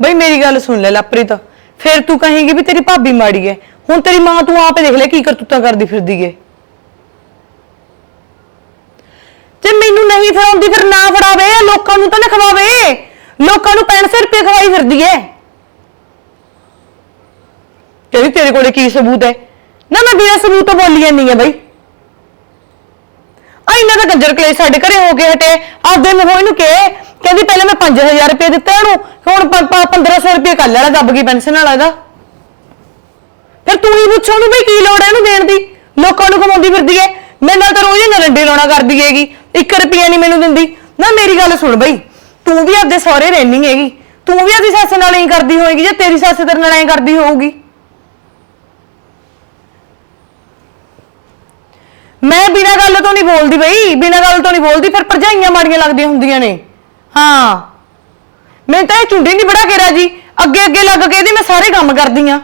ਬਈ ਮੇਰੀ ਗੱਲ ਸੁਣ ਲੈ ਲਪ੍ਰੀਤ, ਫਿਰ ਤੂੰ ਕਹੇਂਗੀ ਵੀ ਤੇਰੀ ਭਾਬੀ ਮਾੜੀ ਹੈ ਹੁਣ ਤੇਰੀ ਮਾਂ ਤੂੰ ਆਪੇ ਦੇਖ ਲੈ ਕੀ ਕਰਤੂਤਾਂ ਕਰਦੀ ਫਿਰਦੀ ਏ ਜੇ ਮੈਨੂੰ ਨਹੀਂ ਫੜਾਉਂਦੀ ਫਿਰ ਨਾ ਫੜਾਵੇ ਲੋਕਾਂ ਨੂੰ ਤਾਂ ਨਾ ਖਵਾਵੇ। ਲੋਕਾਂ ਨੂੰ 65 ਰੁਪਏ ਖਵਾਈ ਫਿਰਦੀ ਏ ਕਹਿੰਦੀ ਤੇਰੇ ਕੋਲੇ ਕੀ ਸਬੂਤ ਹੈ ਨਾ ਮੈਂ ਬਿਨਾਂ ਸਬੂਤ ਤੋਂ ਬੋਲੀ ਜਾਂਦੀ ਆ ਬਈ। ਆ ਇਹਨਾਂ ਦਾ ਕੰਜਰ ਕਲੇਸ਼ ਸਾਡੇ ਘਰੇ ਹੋ ਕੇ ਹਟੇ। ਆਪਦੇ ਮੂੰਹੋਂ ਇਹਨੂੰ ਕਹੇ ਕਹਿੰਦੀ ਪਹਿਲਾਂ ਮੈਂ 5000 ਰੁਪਏ ਦਿੱਤਾ ਇਹਨੂੰ ਹੁਣ 1500 ਰੁਪਏ ਕਰ ਲੈਣਾ ਦੱਬ ਗਈ ਪੈਨਸ਼ਨ ਵਾਲਾ ਇਹਦਾ। ਫਿਰ ਤੂੰ ਹੀ ਪੁੱਛੋ ਉਹਨੂੰ ਬਈ ਕੀ ਲੋੜ ਹੈ ਇਹਨੂੰ ਦੇਣ ਦੀ। ਲੋਕਾਂ ਨੂੰ ਕਮਾਉਂਦੀ ਫਿਰਦੀ ਏ ਮੇਰੇ ਨਾਲ ਤਾਂ ਰੋਜ਼ ਹੀ ਨਰੰਡੇ ਲਾਉਣਾ ਕਰਦੀ ਹੈਗੀ। 1 ਰੁਪਿਆ ਨਹੀਂ ਮੈਨੂੰ ਦਿੰਦੀ। ਨਾ ਮੇਰੀ ਗੱਲ ਸੁਣ ਬਈ, ਤੂੰ ਵੀ ਆਪਦੇ ਸਹੁਰੇ ਰਹਿਣੀ ਹੈਗੀ। ਤੂੰ ਵੀ ਆਪਦੀ ਸੱਸ ਨਾਲ ਐਂ ਕਰਦੀ ਹੋਏਗੀ ਜਾਂ ਤੇਰੀ ਸੱਸ ਤੇਰੇ ਨਾਲ ਐਂ ਕਰਦੀ ਹੋਊਗੀ। ਮੈਂ ਬਿਨਾਂ ਗੱਲ ਤੋਂ ਨਹੀਂ ਬੋਲਦੀ ਬਈ, ਬਿਨਾਂ ਗੱਲ ਤੋਂ ਨਹੀਂ ਬੋਲਦੀ। ਫਿਰ ਭਰਜਾਈਆਂ ਮਾੜੀਆਂ ਲੱਗਦੀਆਂ ਹੁੰਦੀਆਂ ਨੇ। ਹਾਂ। ਮੈਂ ਤਾਂ ਇਹ ਚੁੰਡੀ ਨਹੀਂ ਬੜਾ ਕੇ ਜੀ ਅੱਗੇ ਅੱਗੇ ਲੱਗ ਕੇ ਇਹਦੀ ਮੈਂ ਸਾਰੇ ਕੰਮ ਕਰਦੀ ਆ।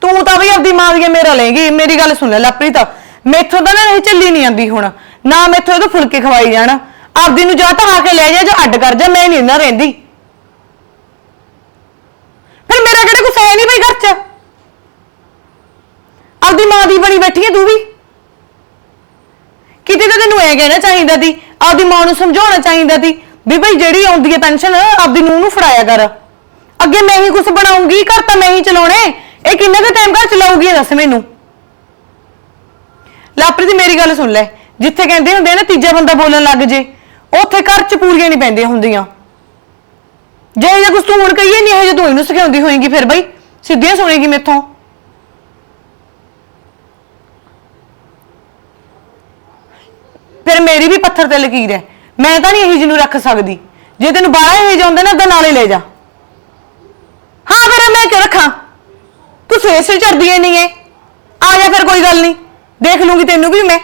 ਤੂੰ ਤਾਂ ਵੀ ਆਪਦੀ ਮਾਂ ਦੀਆਂ ਮੇਰਾ ਲਏਗੀ। ਮੇਰੀ ਗੱਲ ਸੁਣ ਲੈ ਲਾਪ੍ਰੀਤ। ਮੈਥੋਂ ਤਾਂ ਨਾ ਇਹ ਚੱਲੀ ਨਹੀਂ ਆਂਦੀ ਹੁਣ। ਨਾ ਮੈਥੋਂ ਇਹਨੂੰ ਫੁਲਕੇ ਖਵਾਈ ਜਾਣ। ਆਪਦੀ ਨੂੰ ਜਾਂ ਤਾਂ ਆ ਕੇ ਲੈ ਜਾ ਜਾਂ ਅੱਡ ਕਰ ਜਾ, ਮੈਂ ਨਹੀਂ ਨਾ ਰਹਿੰਦੀ। ਫਿਰ ਮੇਰਾ ਕਿਹੜਾ ਕੁਛ ਹੈ ਨਹੀਂ ਬਈ ਘਰ 'ਚ? ਆਪਦੀ ਮਾਂ ਦੀ ਬਣੀ ਬੈਠੀ ਹੈ ਤੂੰ ਵੀ। ਕਿਤੇ ਤਾਂ ਤੈਨੂੰ ਐ ਕਹਿਣਾ ਚਾਹੀਦਾ ਸੀ, ਆਪਦੀ ਮਾਂ ਨੂੰ ਸਮਝਾਉਣਾ ਚਾਹੀਦਾ ਸੀ ਵੀ ਭਾਈ ਜਿਹੜੀ ਆਉਂਦੀ ਹੈ ਪੈਨਸ਼ਨ, ਆਪਦੀ ਨੂੰਹ ਨੂੰ ਫੜਾਇਆ ਕਰ। ਅੱਗੇ ਮੈਂ ਹੀ ਕੁਝ ਬਣਾਉਂਗੀ, ਘਰ ਤਾਂ ਮੈਂ ਹੀ ਚਲਾਉਣੇ। ਇਹ ਕਿੰਨੇ ਕੁ ਟਾਈਮ ਘਰ ਚਲਾਊਗੀ ਇਹ ਦੱਸ ਮੈਨੂੰ। ਲਾਪਰੀ ਦੀ ਮੇਰੀ ਗੱਲ ਸੁਣ ਲੈ। ਜਿੱਥੇ ਕਹਿੰਦੇ ਹੁੰਦੇ ਆ ਨਾ, ਤੀਜਾ ਬੰਦਾ ਬੋਲਣ ਲੱਗ ਜੇ, ਉੱਥੇ ਘਰ ਚ ਪੂਰੀਆਂ ਨਹੀਂ ਪੈਂਦੀਆਂ ਹੁੰਦੀਆਂ। ਜੇ ਇਹ ਕੁਝ ਤੂੰ ਹੁਣ ਕਹੀਏ ਨਹੀਂ ਇਹ ਜੇ ਤੂੰ ਇਹਨੂੰ ਸਿਖਾਉਂਦੀ ਹੋਏਗੀ ਫਿਰ ਬਈ, ਸਿੱਧੀਆਂ ਸੁਣੇਗੀ ਮੇਥੋਂ। ਫਿਰ ਮੇਰੀ ਵੀ ਪੱਥਰ ਤੇ ਲਕੀਰ ਹੈ। ਮੈਂ ਤਾਂ ਨਹੀਂ ਇਹੀ ਜਿਹਨੂੰ ਰੱਖ ਸਕਦੀ। ਜੇ ਤੈਨੂੰ ਬਾਹਰ ਇਹ ਜਾਂਦੇ ਨਾ, ਤਾਂ ਨਾਲੇ ਲੈ ਜਾ। ਹਾਂ, ਫਿਰ ਮੈਂ ਕਿਉਂ ਰੱਖਾਂ? ਤੂੰ ਸਵੇਰ ਸਿਰ ਚੜਦੀ ਐ ਨਹੀਂ ਐ ਆ ਜਾ ਫਿਰ, ਕੋਈ ਗੱਲ ਨਹੀਂ। ਦੇਖ ਲੂੰਗੀ ਤੈਨੂੰ ਵੀ ਮੈਂ।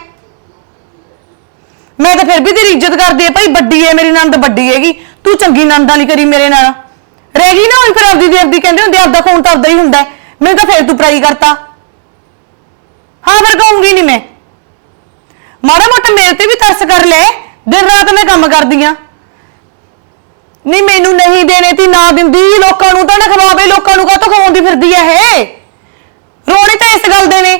ਮੈਂ ਤਾਂ ਫਿਰ ਵੀ ਤੇਰੀ ਇੱਜ਼ਤ ਕਰਦੀ ਐ ਭਾਈ ਵੱਡੀ ਐ ਮੇਰੀ ਨੰਦ ਵੱਡੀ ਹੈਗੀ। ਤੂੰ ਚੰਗੀ ਨੰਦ ਵਾਲੀ ਕਰੀ ਮੇਰੇ ਨਾਲ। ਰਹਿ ਗਈ ਨਾ ਹੁਣ ਫਿਰ ਆਪਦੀ ਦੇਵਦੀ, ਕਹਿੰਦੇ ਹੁੰਦੇ ਆਪਦਾ ਖੂਨ ਤਾਂ ਆਪਦਾ ਹੀ ਹੁੰਦਾ ਮੈਨੂੰ ਤਾਂ ਫਿਰ ਤੂੰ ਪ੍ਰਾਈ ਕਰਤਾ। ਹਾਂ, ਫਿਰ ਕਹੂੰਗੀ ਨਹੀਂ ਮੈਂ। ਮਾੜਾ ਮੋਟਾ ਮੇਰੇ ਤੇ ਵੀ ਤਰਸ ਕਰ ਲੈ ਦਿਨ ਰਾਤ ਮੈਂ ਕੰਮ ਕਰਦੀ ਆ। ਨਹੀਂ, ਮੈਨੂੰ ਨਹੀਂ ਦੇਣੇ ਤੀ, ਨਾ ਦਿੰਦੀ। ਲੋਕਾਂ ਨੂੰ ਤਾਂ ਨਾ ਖਵਾਵੇ, ਲੋਕਾਂ ਨੂੰ ਕਾਹਤੋਂ ਖਵਾਉਂਦੀ ਫਿਰਦੀ ਐ ਇਹ? ਰੋਣੇ ਤਾਂ ਇਸ ਗੱਲ ਦੇ ਨੇ।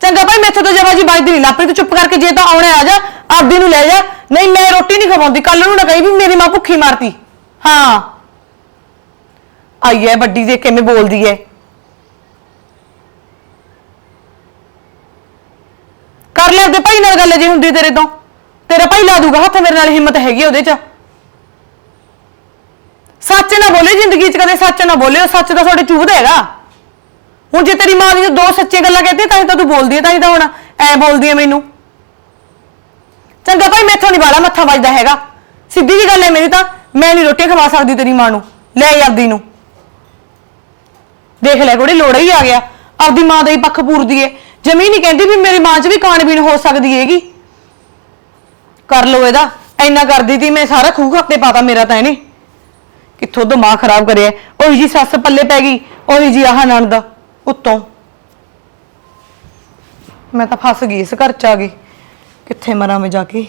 ਚੰਗਾ ਭਾਈ, ਮੈਥੋਂ ਤਾਂ ਜਵਾ ਜੀ ਬਾਜਦੀ ਨਹੀਂ ਲਾਪਰੀ ਤੂੰ ਚੁੱਪ ਕਰਕੇ ਜੇ ਤਾਂ ਆਉਣਾ ਆ ਜਾ, ਆਪਦੀ ਨੂੰ ਲੈ ਜਾ। ਨਹੀਂ, ਮੈਂ ਰੋਟੀ ਨਹੀਂ ਖਵਾਉਂਦੀ। ਕੱਲ ਨੂੰ ਨਾ ਕਹੀ ਵੀ ਮੇਰੀ ਮਾਂ ਭੁੱਖੀ ਮਾਰਤੀ ਹਾਂ। ਆਈ ਐ ਵੱਡੀ ਦੇ, ਕਿਵੇਂ ਬੋਲਦੀ ਐ। ਕਰ ਲੈ ਆਪਦੇ ਭਾਈ ਨਾਲ ਗੱਲ ਜੇ ਹੁੰਦੀ ਤੇਰੇ ਤੋਂ। ਤੇਰਾ ਭਾਈ ਲਾ ਦੂਗਾ ਹੱਥ, ਮੇਰੇ ਨਾਲ ਹਿੰਮਤ ਹੈਗੀ ਉਹਦੇ 'ਚ। ਸੱਚ ਨਾ ਬੋਲੇ ਜ਼ਿੰਦਗੀ 'ਚ ਕਦੇ, ਸੱਚ ਨਾ ਬੋਲੇ, ਸੱਚ ਦਾ ਤੁਹਾਡੇ ਚੂਹਦਾ ਹੈਗਾ। ਹੁਣ ਜੇ ਤੇਰੀ ਮਾਂ ਨੇ ਦੋ ਸੱਚੀਆਂ ਗੱਲਾਂ ਕਹਿਤੀਆਂ, ਤਾਂ ਹੀ ਤਾਂ ਤੂੰ ਬੋਲਦੀ ਹੈ ਤਾਂ ਹੀ ਤਾਂ ਹੁਣ ਐ ਬੋਲਦੀ ਹੈ ਮੈਨੂੰ। ਚੰਗਾ ਭਾਈ, ਮੈਥੋਂ ਨਹੀਂ ਵਾਲਾ ਮੱਥਾ ਵੱਜਦਾ ਹੈਗਾ। ਸਿੱਧੀ ਜੀ ਗੱਲ ਹੈ ਮੇਰੀ ਤਾਂ, ਮੈਂ ਨਹੀਂ ਰੋਟੀ ਖਵਾ ਸਕਦੀ ਤੇਰੀ ਮਾਂ ਨੂੰ। ਲੈ ਆਈ ਆਪਦੀ ਨੂੰ। ਦੇਖ ਲੈ ਕੋੜੇ, ਲੋੜਾ ਹੀ ਆ ਗਿਆ। ਆਪਦੀ ਮਾਂ ਦਾ ਹੀ ਪੱਖ ਪੂਰਦੀ ਏ ਜਮੀ ਨਹੀਂ ਕਹਿੰਦੀ ਵੀ ਮੇਰੀ ਮਾਂ 'ਚ ਵੀ ਕਾਣਬੀਨ ਹੋ ਸਕਦੀ ਹੈਗੀ। ਕਰ ਲੋ ਇਹਦਾ। ਐਨਾ ਕਰਦੀ ਤੀ, ਮੈਂ ਸਾਰਾ ਖੂਹ ਖਾਤੇ ਪਾਤਾ ਮੇਰਾ ਤਾਂ ਇਹਨੇ। ਕਿੱਥੋਂ ਦਿਮਾਗ ਖਰਾਬ ਕਰਿਆ ਉਹੀ ਜੀ ਸੱਸ ਪੱਲੇ ਪੈ ਗਈ, ਉਹੀ ਜੀ ਆਹ ਨਣਦ ਉੱਤੋਂ। ਮੈਂ ਤਾਂ ਫਸ ਗਈ, ਇਸ ਘਰ ਚ ਆ ਗਈ। ਕਿੱਥੇ ਮਰਾਂ ਮੈਂ ਜਾ ਕੇ?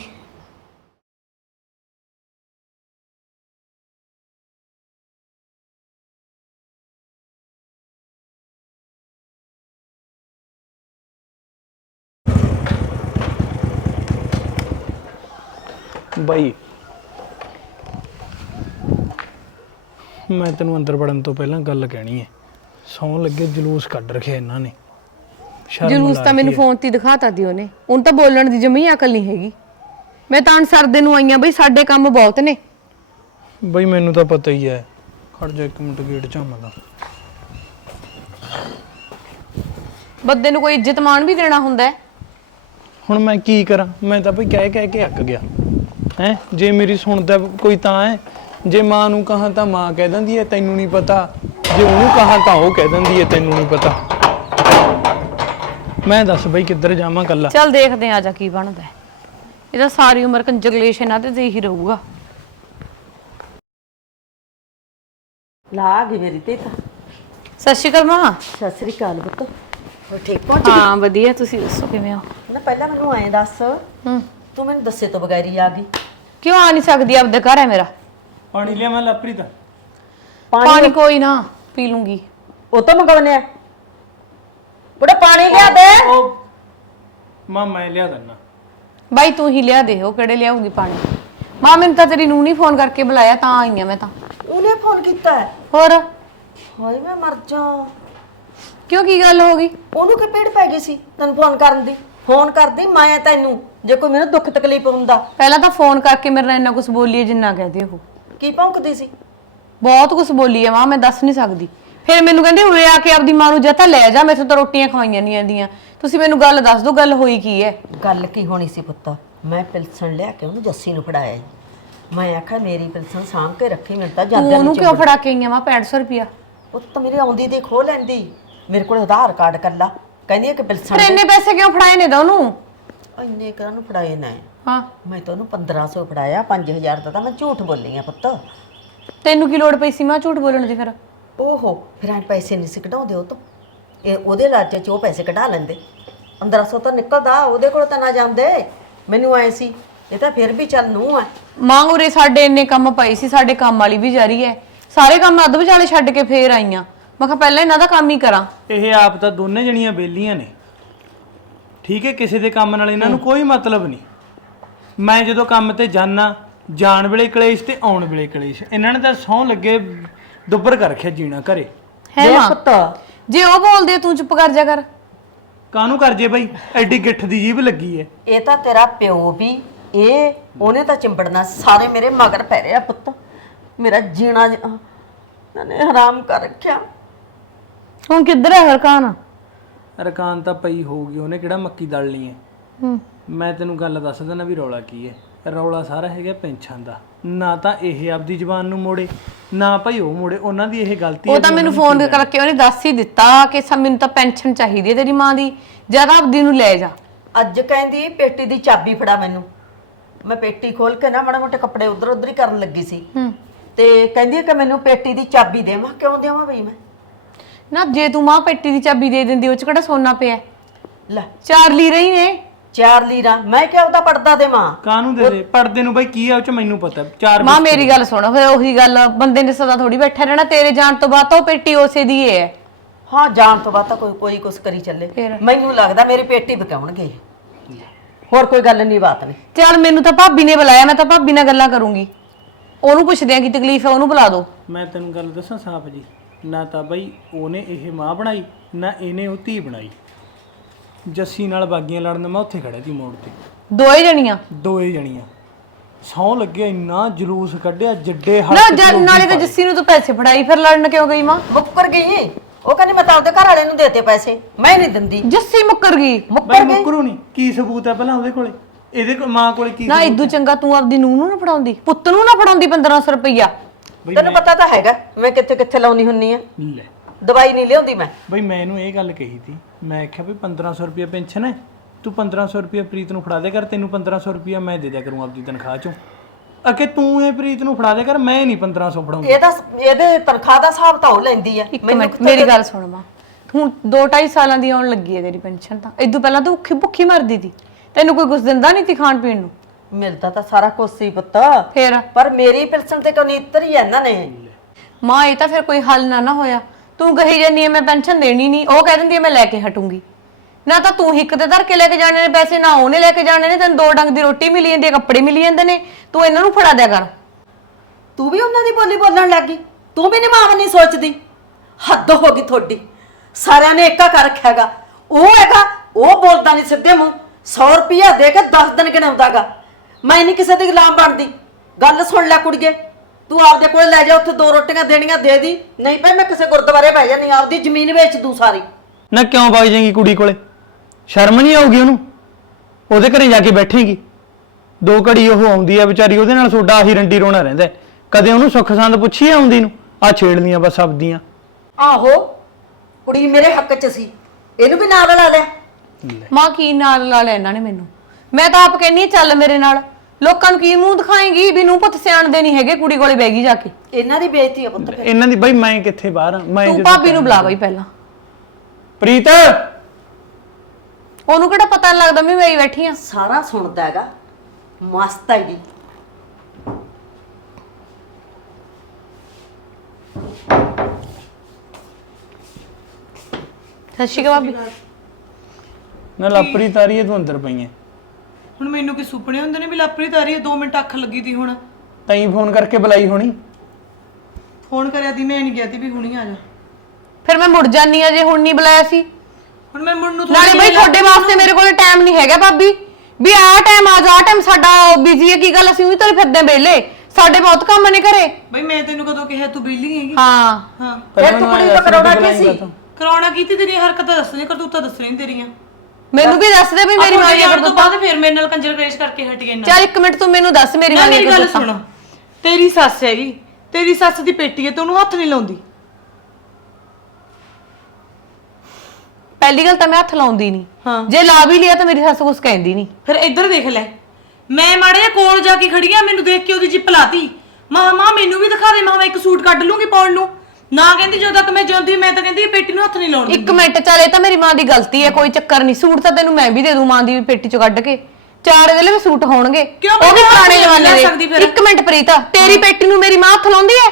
ਬਾਈ। ਮੈਂ ਤੈਨੂੰ ਅੰਦਰ ਵੜਨ ਤੋਂ ਪਹਿਲਾਂ ਗੱਲ ਕਹਿਣੀ ਹੈ। ਸੌਣ ਲੱਗੇ ਜਲੂਸ ਕੱਢ ਰਖਿਆ ਇਹਨਾਂ ਨੇ। ਸ਼ਰਮ ਜਲੂਸ ਤਾਂ ਮੈਨੂੰ। ਫੋਨ ਤੇ ਹੀ ਦਿਖਾਤਾ ਦੀ ਉਹਨੇ। ਹੁਣ ਤਾਂ ਬੋਲਣ ਦੀ ਜਮੀ ਅਕਲ ਨਹੀਂ ਹੈਗੀ। ਮੈਂ ਤਾਂ ਸਰਦੇ ਨੂੰ ਆਈਆਂ ਬਈ ਸਾਡੇ ਕੰਮ ਬਹੁਤ ਨੇ। ਬਈ ਮੈਨੂੰ ਤਾਂ ਪਤਾ ਹੀ ਹੈ। ਖੜ ਜਾ ਇੱਕ ਮਿੰਟ ਗੇਟ ਝਾਮਦਾ ਬੰਦੇ ਨੂੰ ਕੋਈ ਇੱਜ਼ਤ ਮਾਣ ਵੀ ਦੇਣਾ ਹੁੰਦਾ ਹੈ। ਹੁਣ ਮੈਂ ਕੀ ਕਰਾਂ? ਮੈਂ ਤਾਂ ਬਈ ਕਹਿ ਕਹਿ ਕੇ ਅੱਕ ਗਿਆ। ਹੈ? ਜੇ ਮੇਰੀ ਸੁਣਦਾ ਕੋਈ ਤਾਂ ਹੈ। ਜੇ ਮਾਂ ਨੂੰ ਕਹਾਂ ਤਾਂ ਮਾਂ ਕਹਿ ਦਿੰਦੀ ਹੈ ਤੈਨੂੰ ਨਹੀਂ ਪਤਾ। ਜੇ ਉਹਨੂੰ ਕਹਾਂ ਤਾਂ ਉਹ ਕਹਿ ਦਿੰਦੀ ਹੈ ਤੈਨੂੰ ਨਹੀਂ ਪਤਾ। ਮੈਂ ਦੱਸ ਬਈ ਕਿੱਧਰ ਜਾਵਾਂ ਕੱਲਾ। ਚੱਲ ਦੇਖਦੇ ਆ ਜਾ ਕੀ ਬਣਦਾ ਹੈ। ਇਹਦਾ ਸਾਰੀ ਉਮਰ ਕੰਜਗਲੇਸ਼ ਇਹਨਾਂ ਤੇ ਹੀ ਰਹੂਗਾ। ਲਾ ਗਈ ਮੇਰੀ ਤੇ ਤਾਂ ਸਤਿ ਸ਼੍ਰੀ ਅਕਾਲ ਮਾਂ। ਸਤਿ ਸ੍ਰੀ ਅਕਾਲ ਪੁੱਤ। ਹੋ ਠੀਕ ਪਹੁੰਚ ਹਾਂ ਵਧੀਆ ਤੁਸੀਂ ਦੱਸੋ ਕਿਵੇਂ ਹੋ? ਨਾ ਪਹਿਲਾਂ ਮੈਨੂੰ ਐਂ ਦੱਸ। ਹੂੰ। ਤੂੰ ਮੈਨੂੰ ਦੱਸੇ ਤੋਂ ਬਗੈਰ ਹੀ ਆ ਗਈ। ਕਿਉਂ ਆ ਨਹੀਂ ਸਕਦੀ? ਆਪਦੇ ਘਰ ਹੈ ਮੇਰਾ। ਪਾਣੀ ਲਿਆ ਮੈਂ ਲਾਪਰੀ ਦਾ। ਪਾਣੀ ਕੋਈ ਨਾ ਪੀ ਲੂੰਗੀ। ਉਹ ਤਾਂ ਮੰਗਵਨੇ ਆ। ਬੜਾ ਪਾਣੀ ਲਿਆ ਦੇ। ਉਹ ਮਾਂ ਮੈਂ ਲਿਆ ਦਿੰਦਾ। ਬਾਈ ਤੂੰ ਹੀ ਲਿਆ ਦੇ ਉਹ ਕਿਹੜੇ ਲਿਆਉਂਗੀ ਪਾਣੀ? ਮਾਂ ਮੈਨੂੰ ਤਾਂ ਤੇਰੀ ਨੂੰ ਨਹੀਂ ਫੋਨ ਕਰਕੇ ਬੁਲਾਇਆ ਤਾਂ ਆਈ ਆ ਮੈਂ ਤਾਂ। ਉਹਨੇ ਫੋਨ ਕੀਤਾ ਹੈ। ਹੋਰ? ਹਾਏ ਮੈਂ ਮਰ ਜਾ ਕਿਉਂ ਕੀ ਗੱਲ ਹੋ ਗਈ? ਉਹਨੂੰ ਕਿ ਪੇੜ ਪੈ ਗਈ ਸੀ ਤੈਨੂੰ ਫੋਨ ਕਰਨ ਦੀ? ਫੋਨ ਕਰਦੀ ਮੈਂ ਤੈਨੂੰ ਜੇ ਕੋਈ ਮੈਨੂੰ ਦੁੱਖ ਤਕਲੀਫ ਹੁੰਦਾ। ਪਹਿਲਾਂ ਤਾਂ ਫੋਨ ਕਰਕੇ ਮੇਰੇ ਨਾਲ ਇੰਨਾ ਕੁਝ ਬੋਲੀ ਜਿੰਨਾ ਕਹਦੇ ਉਹ। ਕੀ ਭੌਂਕਦੀ ਸੀ? ਬਹੁਤ ਕੁਝ ਬੋਲੀ ਹੈ ਮਾਂ ਮੈਂ ਦੱਸ ਨਹੀਂ ਸਕਦੀ। ਫਿਰ ਮੈਨੂੰ ਕਹਿੰਦੇ ਉਰੇ ਆ ਕੇ ਆਪਦੀ ਮਾਂ ਨੂੰ ਜਾਂ ਤਾਂ ਲੈ ਜਾ ਮੈਥੋਂ ਤਾਂ ਰੋਟੀਆਂ ਖਵਾਈਆਂ ਨਹੀਂ ਆਂਦੀਆਂ ਤੁਸੀਂ ਮੈਨੂੰ ਗੱਲ ਦੱਸ ਦਿਓ ਗੱਲ ਹੋਈ ਕੀ ਹੈ? ਗੱਲ ਕੀ ਹੋਣੀ ਸੀ ਪੁੱਤ? ਮੈਂ ਪਿਲਸਣ ਲਿਆ ਕੇ ਉਹਨੂੰ ਜੱਸੀ ਨੂੰ ਫੜਾਇਆ ਜੀ। ਮੈਂ ਆਖਿਆ ਮੇਰੀ ਪਿਲਸਣ ਸਾਂਭ ਕੇ ਰੱਖੀ ਮੈਨੂੰ ਤਾਂ ਤੂੰ ਜਾਂਦੇ ਉਹਨੂੰ ਕਿਉਂ ਫੜਾ ਕੇ ਆਈ ਆ ਮਾਂ 500 ਰੁਪਿਆ ਪੁੱਤ ਮੇਰੇ ਆਉਂਦੀ ਦੇ ਖੋ ਲੈਂਦੀ। ਮੇਰੇ ਕੋਲ ਆਧਾਰ ਕਾਰਡ ਕੱਲਾ। ਕਹਿੰਦੀ ਹੈ ਕਿ ਪਿਲਸਣ ਫਿਰ ਇੰਨੇ ਪੈਸੇ ਕਿਉਂ ਫੜਾਏ ਨੇ ਦਾ ਉਹਨੂੰ? ਇੰਨੇ ਕਰਾਂ ਨੂੰ ਫੜਾਏ ਨਾ? ਹਾਂ। ਮੈਂ ਤਾਂ ਉਹਨੂੰ 1500 ਫੜਾਇਆ 5000 ਦਾ ਤਾਂ ਮੈਂ ਝੂਠ ਬੋਲੀ ਆ ਪੁੱਤ। ਤੈਨੂੰ ਕੀ ਲੋੜ ਪਈ ਸੀ ਮਾਂ ਝੂਠ ਬੋਲਣ ਦੀ ਫਿਰ? ਓਹੋ ਫਿਰ ਐਂ ਪੈਸੇ ਨਹੀਂ ਸੀ ਕਢਾਉਂਦੇ ਉਹ ਤੋਂ। ਇਹ ਉਹਦੇ ਲਾਲਚ 'ਚ ਉਹ ਪੈਸੇ ਕਢਾ ਲੈਂਦੇ। 1500 ਤਾਂ ਨਿਕਲਦਾ ਉਹਦੇ ਕੋਲ ਤਾਂ ਨਾ ਜਾਂਦੇ। ਮੈਨੂੰ ਐ ਸੀ ਇਹ ਤਾਂ ਫਿਰ ਵੀ ਚੱਲ ਨੂੰ ਆ। ਮਾਂ ਉਰੇ ਸਾਡੇ ਇੰਨੇ ਕੰਮ ਪਏ ਸੀ ਸਾਡੇ ਕੰਮ ਵਾਲੀ ਵੀ ਜਾਰੀ ਹੈ ਸਾਰੇ ਕੰਮ ਅੱਧ ਵਿਚਾਲੇ ਛੱਡ ਕੇ ਫੇਰ ਆਈਆਂ। ਮੈਂ ਕਿਹਾ ਪਹਿਲਾਂ ਇਹਨਾਂ ਦਾ ਕੰਮ ਹੀ ਕਰਾਂ। ਇਹ ਆਪ ਤਾਂ ਦੋਨੇ ਜਣੀਆਂ ਬੇਲੀਆਂ ਨੇ। ਠੀਕ ਹੈ ਕਿਸੇ ਦੇ ਕੰਮ ਨਾਲ ਇਹਨਾਂ ਨੂੰ ਕੋਈ ਮਤਲਬ ਨਹੀਂ। ਮੈਂ ਜਦੋਂ ਕੰਮ ਤੇ ਜਾਣਾ ਜਾਣ ਵੇਲੇ ਕਲੇਸ਼ ਤੇ ਆਉਣ ਵੇਲੇ ਕਲੇਸ਼। ਇਹਨਾਂ ਨੇ ਤਾਂ ਸੌਂ ਲੱਗੇ ਦੁੱਬਰ ਕਰ ਰੱਖਿਆ ਜੀਣਾ ਘਰੇ। ਹੈ ਮਾਂ। ਪੁੱਤ। ਜੇ ਉਹ ਬੋਲਦੇ ਤੂੰ ਚੁੱਪ ਕਰ ਜਾ ਕਰ। ਕਾਹਨੂੰ ਕਰ ਜੇ ਬਾਈ? ਐਡੀ ਗਿੱਠ ਦੀ ਜੀਭ ਲੱਗੀ ਐ ਇਹ ਤਾਂ ਤੇਰਾ ਪਿਓ ਵੀ। ਇਹ ਉਹਨੇ ਤਾਂ ਚਿੰਬੜਨਾ ਸਾਰੇ ਮੇਰੇ ਮਗਰ ਪੈ ਰਿਹਾ ਪੁੱਤ। ਮੇਰਾ ਜੀਣਾ ਜ- ਇਹਨਾਂ ਨੇ ਹਰਾਮ ਕਰ ਰੱਖਿਆ। ਹੁਣ ਕਿੱਧਰ ਹੈ ਹਰਕਾਨ? ਰਕਾਨ ਤਾਂ ਪਈ ਹੋਊਗੀ ਉਹਨੇ ਕਿਹੜਾ ਮੱਕੀ ਦਲਣੀ ਹੂੰ? ਮੈਂ ਤੈਨੂੰ ਗੱਲ ਦੱਸ ਦਿੰਦਾ ਵੀ ਰੌਲਾ ਕੀ ਹੈ। ਰੌਲਾ ਸਾਰਾ ਹੈਗਾ ਪੈਨਸ਼ਨ ਦਾ। ਨਾ ਤਾਂ ਇਹ ਆਪਦੀ ਜ਼ਬਾਨ ਨੂੰ ਮੋੜੇ ਨਾ ਭਾਈ ਉਹ ਮੋੜੇ ਉਹਨਾਂ ਦੀ ਇਹ ਗਲਤੀ ਉਹ ਤਾਂ ਮੈਨੂੰ ਫੋਨ ਕਰਕੇ ਉਹਨੇ ਦੱਸ ਹੀ ਦਿੱਤਾ ਕਿ ਸਾ ਮੈਨੂੰ ਤਾਂ ਪੈਨਸ਼ਨ ਚਾਹੀਦੀ ਹੈ ਤੇਰੀ ਮਾਂ ਦੀ। ਜਦ ਆਪਦੀ ਨੂੰ ਲੈ ਜਾ। ਅੱਜ ਕਹਿੰਦੀ ਪੇਟੀ ਦੀ ਚਾਬੀ ਫੜਾ ਮੈਨੂੰ। ਮੈਂ ਪੇਟੀ ਖੋਲ ਕੇ ਨਾ ਮਾੜੇ ਮੋਟੇ ਕੱਪੜੇ ਉਧਰ ਉਧਰ ਹੀ ਕਰਨ ਲੱਗੀ ਸੀ। ਹੂੰ। ਤੇ ਕਹਿੰਦੀ ਹੈ ਕਿ ਮੈਨੂੰ ਪੇਟੀ ਦੀ ਚਾਬੀ ਦੇ ਮੈਂ ਕਿਹਾ, ਕਿਉਂ ਦੇਵਾਂ ਬਈ ਮੈਂ? ਨਾ ਜੇ ਤੂੰ ਮਾਂ ਪੇਟੀ ਦੀ ਚਾਬੀ ਦੇ ਦਿੰਦੀ ਉਹ ਚ ਕਿਹੜਾ ਸੋਨਾ ਪਿਆ? ਹੈ? ਲੈ। ਚਾਰ ਲੀ ਰਹੀ ਨੇ। ਚਾਰ ਲੀਰਾ ਮੈਂ ਕਿਹਾ ਉਹਦਾ ਪੜਦਾ ਦੇਵਾਂ ਕਾਹਨੂੰ ਦੇ ਦੇ? ਪੜਦੇ ਨੂੰ ਬਾਈ ਕੀ ਆ ਉਹ ਚ ਮੈਨੂੰ ਪਤਾ। ਚਾਰ ਮਾਂ ਮੇਰੀ ਗੱਲ ਸੁਣ ਫਿਰ ਉਹੀ ਗੱਲ ਬੰਦੇ ਨੇ ਸਦਾ ਥੋੜੀ ਬੈਠਾ ਰਹਿਣਾ ਤੇਰੇ ਜਾਣ ਤੋਂ ਬਾਅਦ ਤਾਂ ਉਹ ਪੇਟੀ ਉਸੇ ਦੀ ਹੀ ਹੈ ਹਾਂ ਜਾਣ ਤੋਂ ਬਾਅਦ ਤਾਂ ਕੋਈ ਕੋਈ ਕੁਛ ਕਰੀ ਚੱਲੇ। ਫਿਰ? ਮੈਨੂੰ ਲੱਗਦਾ ਮੇਰੀ ਪੇਟੀ ਬਕਾਉਣਗੇ ਹੋਰ ਕੋਈ ਗੱਲ ਨਹੀਂ ਬਾਤ ਨਹੀਂ। ਚੱਲ ਮੈਨੂੰ ਤਾਂ ਭਾਬੀ ਨੇ ਬੁਲਾਇਆ ਮੈਂ ਤਾਂ ਭਾਬੀ ਨਾਲ ਗੱਲਾਂ ਕਰੂੰਗੀ। ਉਹਨੂੰ ਪੁੱਛਦੇ ਆ ਕੀ ਤਕਲੀਫ ਹੈ ਉਹਨੂੰ ਬੁਲਾ ਦਿਓ ਮੈਂ ਤੈਨੂੰ ਗੱਲ ਦੱਸਾਂ ਸਾਫ਼ ਜੀ। ਨਾ ਤਾਂ ਬਾਈ ਉਹਨੇ ਇਹ ਮਾਂ ਬਣਾਈ ਨਾ ਇਹਨੇ ਉਹ ਧੀ ਬਣਾਈ। ਜੱਸੀ ਨਾਲ ਬਾਗੀਆਂ ਲੜਨ ਮੈਂ ਉੱਥੇ ਖੜਿਆ ਸੀ ਮੋੜ ਤੇ। ਦੋਏ ਜਣੀਆਂ? ਦੋਏ ਜਣੀਆਂ। ਸੌ ਲੱਗੇ ਇੰਨਾ ਜਲੂਸ ਕੱਢਿਆ ਜੱਡੇ ਨਾ ਹੱਥ ਜਦ ਨਾਲੇ ਤਾਂ ਜੱਸੀ ਨੂੰ ਤੂੰ ਪੈਸੇ ਫੜਾਈ ਫਿਰ ਲੜਨ ਕਿਉਂ ਗਈ ਮਾਂ? ਮੁੱਕਰ ਗਈ। ਉਹ ਕਹਿੰਦੀ ਮੈਂ ਤਾਂ ਆਪਦੇ ਘਰ ਵਾਲੇ ਨੂੰ ਦੇਤੇ ਪੈਸੇ। ਮੈਂ ਨਹੀਂ ਦਿੰਦੀ। ਜੱਸੀ ਮੁੱਕਰ ਗਈ। ਮੁੱਕਰ ਗਈ। ਮੁਕਰੂ ਨਹੀਂ ਕੀ ਸਬੂਤ ਹੈ ਪਹਿਲਾਂ ਉਹਦੇ ਕੋਲੇ? ਇਹਦੇ ਕੋਲ ਮਾਂ ਕੋਲੇ ਕੀ ਨਾ ਇਦੂ ਚੰਗਾ ਤੂੰ ਆਪਦੀ ਨੂੰਹ ਨੂੰ ਨਾ ਫੜਾਉਂਦੀ। ਪੁੱਤ ਨੂੰ ਨਾ ਫੜਾਉਂਦੀ 1500 ਰੁਪਈਆ। ਬਈ ਤੈਨੂੰ ਪਤਾ ਤਾਂ ਹੈਗਾ ਮੈਂ ਕਿੱਥੇ ਕਿੱਥੇ ਲਾਉਣੀ ਹੁੰਨੀ ਆ। ਲੈ। ਦਵਾਈ ਨਹੀਂ ਲਿਆਉਂਦੀ ਮੈਂ। ਬਈ ਮੈਂ ਇਹਨੂੰ ਇਹ ਗੱਲ ਕਹੀ ਸੀ ਮੈਂ ਆਖਿਆ ਵੀ 1500 ਰੁਪਏ ਪੈਨਸ਼ਨ ਹੈ ਤੂੰ 1500 ਰੁਪਏ ਪ੍ਰੀਤ ਨੂੰ ਫੜਾ ਦੇ ਕਰ ਤੈਨੂੰ 1500 ਰੁਪਏ ਮੈਂ ਦੇ ਦਿਆ ਕਰੂੰ ਆਪਦੀ ਤਨਖਾਹ ਚੋਂ। ਅਕੇ ਤੂੰ ਇਹ ਪ੍ਰੀਤ ਨੂੰ ਫੜਾ ਦੇ ਕਰ ਮੈਂ ਨਹੀਂ 1500 ਫੜਾਉਂਦਾ। ਇਹਦਾ ਇਹਦੇ ਤਨਖਾਹ ਦਾ ਹਿਸਾਬ ਤਾਂ ਉਹ ਲੈਂਦੀ ਆ। ਇੱਕ ਮਿੰਟ ਮੇਰੀ ਗੱਲ ਸੁਣ ਮਾਂ। ਹੁਣ 2.5 ਸਾਲਾਂ ਦੀ ਆਉਣ ਲੱਗੀ ਹੈ ਤੇਰੀ ਪੈਨਸ਼ਨ ਤਾਂ। ਇਦੋਂ ਪਹਿਲਾਂ ਤੂੰ ਭੁੱਖੀ ਭੁੱਖੀ ਮਰਦੀ ਸੀ। ਤੈਨੂੰ ਕੋਈ ਕੁਝ ਦਿੰਦਾ ਨਹੀਂ ਸੀ ਖਾਣ ਪੀਣ ਨੂੰ। ਮਿਲਦਾ ਤਾਂ ਸਾਰਾ ਕੁਝ ਸੀ ਪੁੱਤ। ਫੇਰ? ਪਰ ਮੇਰੀ ਪਿਲਸਣ ਤੇ ਕਿਉਂ ਨੀਤਰ ਹੀ ਆ ਇਹਨਾਂ ਨੇ। ਮਾਂ ਇਹ ਤਾਂ ਫਿਰ ਕੋਈ ਹੱਲ ਨਾ ਨਾ ਹੋਇਆ। ਤੂੰ ਕਹੀ ਜਾਨੀ ਹੈ ਮੈਂ ਪੈਨਸ਼ਨ ਦੇਣੀ ਨਹੀਂ। ਉਹ ਕਹਿ ਦਿੰਦੀ ਹੈ ਮੈਂ ਲੈ ਕੇ ਹਟੂੰਗੀ। ਨਾ ਤਾਂ ਤੂੰ ਹਿੱਕ ਤੇ ਧਰ ਕੇ ਲੈ ਕੇ ਜਾਣੇ ਨੇ ਪੈਸੇ ਨਾ ਉਹਨੇ ਲੈ ਕੇ ਜਾਣੇ ਨੇ। ਤੈਨੂੰ ਦੋ ਡੰਗ ਦੀ ਰੋਟੀ ਮਿਲੀ ਜਾਂਦੀ ਹੈ ਕੱਪੜੇ ਮਿਲੀ ਜਾਂਦੇ ਨੇ। ਤੂੰ ਇਹਨਾਂ ਨੂੰ ਫੜਾ ਦਿਆ ਕਰ। ਤੂੰ ਵੀ ਉਹਨਾਂ ਦੀ ਬੋਲੀ ਬੋਲਣ ਲੱਗੀ ਤੂੰ ਵੀ ਨਹੀਂ ਮਾਂ ਨਹੀਂ ਸੋਚਦੀ। ਹੱਦ ਹੋ ਗਈ ਤੁਹਾਡੀ। ਸਾਰਿਆਂ ਨੇ ਏਕਾ ਕਰ ਰੱਖਿਆਗਾ ਉਹ ਹੈਗਾ ਉਹ ਬੋਲਦਾ ਨਹੀਂ ਸਿੱਧੇ ਮੂੰਹ। 100 ਰੁਪਿਆ ਦੇ ਕੇ 10 ਦਿਨ ਗਿਣਾਉਂਦਾਗਾ ਮੈਂ ਨਹੀਂ ਕਿਸੇ ਦੀ ਗੁਲਾਮ ਬਣਦੀ। ਗੱਲ ਸੁਣ ਲੈ ਕੁੜੀਏ ਤੂੰ ਆਪਦੇ ਕੋਲ ਲੈ ਜਾ ਉੱਥੇ ਦੋ ਰੋਟੀਆਂ ਦੇਣੀਆਂ ਦੇ ਦੀ। ਨਹੀਂ ਪਈ ਮੈਂ ਕਿਸੇ ਗੁਰਦੁਆਰੇ ਬਹਿ ਜਾਨੀ ਆਪਦੀ ਜ਼ਮੀਨ ਵੇਚ ਦੂੰ ਸਾਰੀ। ਨਾ ਕਿਉਂ ਵਗ ਜਾਏਗੀ ਕੁੜੀ ਕੋਲੇ? ਸ਼ਰਮ ਨਹੀਂ ਆਊਗੀ ਉਹਨੂੰ? ਉਹਦੇ ਘਰੇ ਜਾ ਕੇ ਬੈਠੇਗੀ। ਦੋ ਘੜੀ ਉਹ ਆਉਂਦੀ ਆ ਵਿਚਾਰੀ ਉਹਦੇ ਨਾਲ ਤੁਹਾਡਾ ਆਹੀ ਰੰਡੀ ਰੋਣਾ ਰਹਿੰਦਾ ਹੈ। ਕਦੇ ਉਹਨੂੰ ਸੁੱਖ ਸੰਦ ਪੁੱਛੀ ਆਉਂਦੀ ਨੂੰ? ਆ ਛੇੜਨੀਆਂ ਬਸ ਆਪਦੀਆਂ। ਆਹੋ ਕੁੜੀ ਮੇਰੇ ਹੱਕ 'ਚ ਸੀ। ਇਹਨੂੰ ਵੀ ਨਾਲ ਲਾ ਲਿਆ ਮਾਂ ਕੀ ਨਾਲ ਲਾ ਲਿਆ ਇਹਨਾਂ ਨੇ ਮੈਨੂੰ? ਮੈਂ ਤਾਂ ਆਪ ਕਹਿੰਨੀ ਚੱਲ ਮੇਰੇ ਨਾਲ। ਲੋਕਾਂ ਨੂੰ ਕੀ ਮੂੰਹ ਦਿਖਾਏਗੀ? ਵੀ ਨੂੰ ਪੁੱਤ ਸਿਆਣਦੇ ਨਹੀਂ ਹੈਗੇ ਕੁੜੀ ਕੋਲੇ ਬਹਿ ਗਈ ਜਾ ਕੇ। ਇਹਨਾਂ ਦੀ ਬੇਇੱਜ਼ਤੀ ਆ ਪੁੱਤ ਫਿਰ। ਇਹਨਾਂ ਦੀ ਬਈ ਮੈਂ ਕਿੱਥੇ ਬਾਹਰ ਆ? ਮੈਂ ਤੂੰ ਜਦੋਂ- ਭਾਬੀ ਨੂੰ ਬੁਲਾ ਬਈ ਪਹਿਲਾਂ। ਪ੍ਰੀਤ! ਉਹਨੂੰ ਕਿਹੜਾ ਪਤਾ ਨੀ ਲੱਗਦਾ ਵੀ ਮੈਂ ਹੀ ਬੈਠੀ ਆ। ਸਾਰਾ ਸੁਣਦਾ ਹੈਗਾ। ਮਸਤ ਹੈਗੀ ਸਤਿ ਸ਼੍ਰੀ ਅਕਾਲ ਭਾਬੀ। ਨਾ ਲਾਪਰੀ ਤਾਰੀ ਹੈ ਤੂੰ ਅੰਦਰ ਪਈ ਹੈ ਹੁਣ ਮੈਨੂੰ ਕੀ ਸੁਪਨੇ ਹੁੰਦੇ ਨੇ ਵੀ ਲਾਪਰੀ ਤਾਰੀ 2 ਮਿੰਟ ਅੱਖ ਲੱਗੀ ਦੀ ਹੁਣ। ਤੈਂ ਫੋਨ ਕਰਕੇ ਬੁਲਾਈ ਹੋਣੀ। ਫੋਨ ਕਰਿਆ ਦੀ ਮੈਂ ਨਹੀਂ ਗਿਆ ਤੀ ਵੀ ਹੁਣੀ ਆ ਜਾ। ਫਿਰ ਮੈਂ ਮੁੜ ਜਾਨੀ ਆ ਜੇ ਹੁਣ ਨਹੀਂ ਬੁਲਾਇਆ ਸੀ। ਹੁਣ ਮੈਂ ਮੁੰਨ ਨੂੰ ਨਾਲੇ ਬਈ ਤੁਹਾਡੇ ਵਾਸਤੇ ਮੇਰੇ ਕੋਲ ਟਾਈਮ ਨਹੀਂ ਹੈਗਾ ਭਾਬੀ। ਵੀ ਆਹ ਟਾਈਮ ਆ ਜਾ ਟਾਈਮ ਸਾਡਾ ਬਿਜ਼ੀ ਹੈ ਕੀ ਗੱਲ ਅਸੀਂ ਵੀ ਤੁਰੇ ਫਿਰਦੇ ਆਂ ਵਿਹਲੇ। ਸਾਡੇ ਬਹੁਤ ਕੰਮ ਨੇ ਘਰੇ। ਬਈ ਮੈਂ ਤੈਨੂੰ ਕਦੋਂ ਕਿਹਾ ਤੂੰ ਬਿਜਲੀ ਹੈਗੀ। ਹਾਂ। ਹਾਂ। ਫਿਰ ਤੂੰ ਕੁੜੀ ਤੋਂ ਕਰਾਉਣਾ ਕੀ ਸੀ? ਕਰਾਉਣਾ ਕੀਤੀ ਤੇਰੀਆਂ ਹਰਕਤਾਂ ਦੱਸਣੀ ਕਰਤੂਤਾਂ ਦੱਸਣੀ ਤੇਰੀਆਂ। ਮੈਨੂੰ ਵੀ ਦੱਸ ਦੇ ਵੀ ਮੇਰੀ ਮਾਂ ਦੀ ਤੋਂ ਬਾਅਦ ਫਿਰ ਮੇਰੇ ਨਾਲ ਕੰਜਰ ਕਲੇਸ਼ ਕਰਕੇ ਹਟ ਗਏ ਨਾ। ਚੱਲ ਇੱਕ ਮਿੰਟ ਤੂੰ ਮੈਨੂੰ ਦੱਸ ਮੇਰੀ ਨਾ ਮਾਂ ਦੀ ਮੇਰੀ ਗੱਲ ਕਰਤੂਤਾਂ। ਸੁਣ। ਤੇਰੀ ਸੱਸ ਹੈਗੀ ਤੇਰੀ ਸੱਸ ਦੀ ਪੇਟੀ ਹੈ ਤੂੰ ਉਹਨੂੰ ਹੱਥ ਨਹੀਂ ਲਾਉਂਦੀ। ਪਹਿਲੀ ਗੱਲ ਤਾਂ ਮੈਂ ਹੱਥ ਲਾਉਂਦੀ ਨਹੀਂ। ਹਾਂ। ਜੇ ਲਾ ਵੀ ਲਿਆ ਤਾਂ ਮੇਰੀ ਸੱਸ ਕੁਛ ਕਹਿੰਦੀ ਨਹੀਂ। ਫਿਰ ਇੱਧਰ ਦੇਖ ਲੈ। ਮੈਂ ਮਾੜੇ ਜਿਹਾ ਕੋਲ ਜਾ ਕੇ ਖੜੀ ਆ ਮੈਨੂੰ ਦੇਖ ਕੇ ਉਹਦੀ ਜਿੱਪ ਲਾਤੀ। ਮਾਂ ਮਾਂ ਮੈਨੂੰ ਵੀ ਦਿਖਾ ਦੇ। ਮਾਂ ਮੈਂ ਇੱਕ ਸੂਟ ਕੱਢ ਲੂੰਗੀ ਪਾਉਣ ਨੂੰ। ਨਾ ਕਹਿੰਦੀ ਜਦੋਂ ਤੱਕ ਮੈਂ ਜਿਉਂਦੀ ਮੈਂ ਤਾਂ ਕਹਿੰਦੀ ਇਹ ਪੇਟੀ ਨੂੰ ਹੱਥ ਨਹੀਂ ਲਾਉਣ ਇੱਕ ਮਿੰਟ ਚੱਲ ਇਹ ਤਾਂ ਮੇਰੀ ਮਾਂ ਦੀ ਗਲਤੀ ਹੈ ਕੋਈ ਚੱਕਰ ਨਹੀਂ। ਸੂਟ ਤਾਂ ਤੈਨੂੰ ਮੈਂ ਵੀ ਦੇ ਦੂੰ ਮਾਂ ਦੀ ਪੇਟੀ ਚੋਂ ਕੱਢ ਕੇ। ਚਾਰ ਵੇਲੇ ਵੀ ਸੂਟ ਹੋਣਗੇ। ਕਿਉਂ ਉਹ ਵੀ ਮੈਂ ਪੁਰਾਣੇ ਲੈ ਜ਼ਮਾਨੇ ਸਕਦੀ ਦੇ? ਇੱਕ ਮਿੰਟ ਪ੍ਰੀਤਾ ਤੇਰੀ ਪੇਟੀ ਨੂੰ ਮੇਰੀ ਮਾਂ ਹੱਥ ਲਾਉਂਦੀ ਹੈ?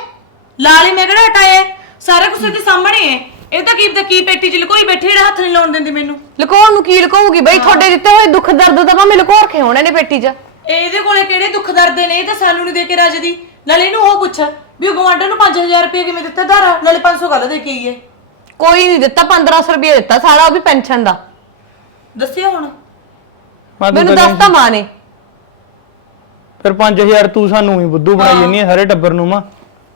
ਲਾਲੀ ਮੈਂ ਕਿਹੜਾ ਹਟਾਇਆ ਸਾਰਾ ਕੁਝ ਇਹਦੇ ਸਾਹਮਣੇ ਹੈ। ਇਹ ਤਾਂ ਕੀ ਪਤਾ ਕੀ ਪੇਟੀ ਚ ਲਕੋਈ ਬੈਠੀ ਜਿਹੜਾ ਹੱਥ ਨਹੀਂ ਲਾਉਣ ਦਿੰਦੀ ਮੈਨੂੰ। ਲੁਕਾਉਣ ਨੂੰ ਕੀ ਲੁਕਾਉਗੀ ਬਈ ਤੁਹਾਡੇ ਦਿੱਤੇ ਹੋਏ ਦੁੱਖ ਦਰਦ ਤਾਂ ਭਾਵੇਂ ਲੁਕੋ ਰੱਖੇ ਹੋਣੇ ਨੇ ਪੇਟੀ 'ਚ। ਇਹ ਇਹਦੇ ਕੋਲੇ ਕਿਹੜੇ ਦੁੱਖ ਦਰਦ ਨੇ? ਇਹ ਤਾਂ ਸਾਨੂੰ ਨਹੀਂ ਦੇ ਕੇ ਰਾਜਦੀ। ਨਾਲੇ ਇਹਨੂੰ ਉਹ ਪੁੱਛ ਵੀ ਉਹ ਗਵਾਂਢਣ ਨੂੰ 5000 ਰੁਪਏ ਕਿਵੇਂ ਦਿੱਤਾ ਧਾਰਾ? ਨਾਲੇ 500 ਕਾਹਦਾ ਦੇ ਕੇ ਆਈ ਹੈ ਕੋਈ ਨਹੀਂ ਦਿੱਤਾ 1500 ਰੁਪਏ ਦਿੱਤਾ ਸਾਰਾ ਉਹ ਵੀ ਪੈਨਸ਼ਨ ਦਾ। ਦੱਸਿਆ ਹੁਣ? ਮੈਂ ਤੂੰ ਮੈਨੂੰ ਤਾਂ ਦੱਸਤਾ ਮਾਂ ਨੇ। ਫਿਰ 5000 ਤੂੰ ਸਾਨੂੰ ਹੀ ਬੁੱਧੂ ਬਣਾਈ ਜੰਨੀ ਸਾਰੇ ਟੱਬਰ ਨੂੰ ਮਾਂ।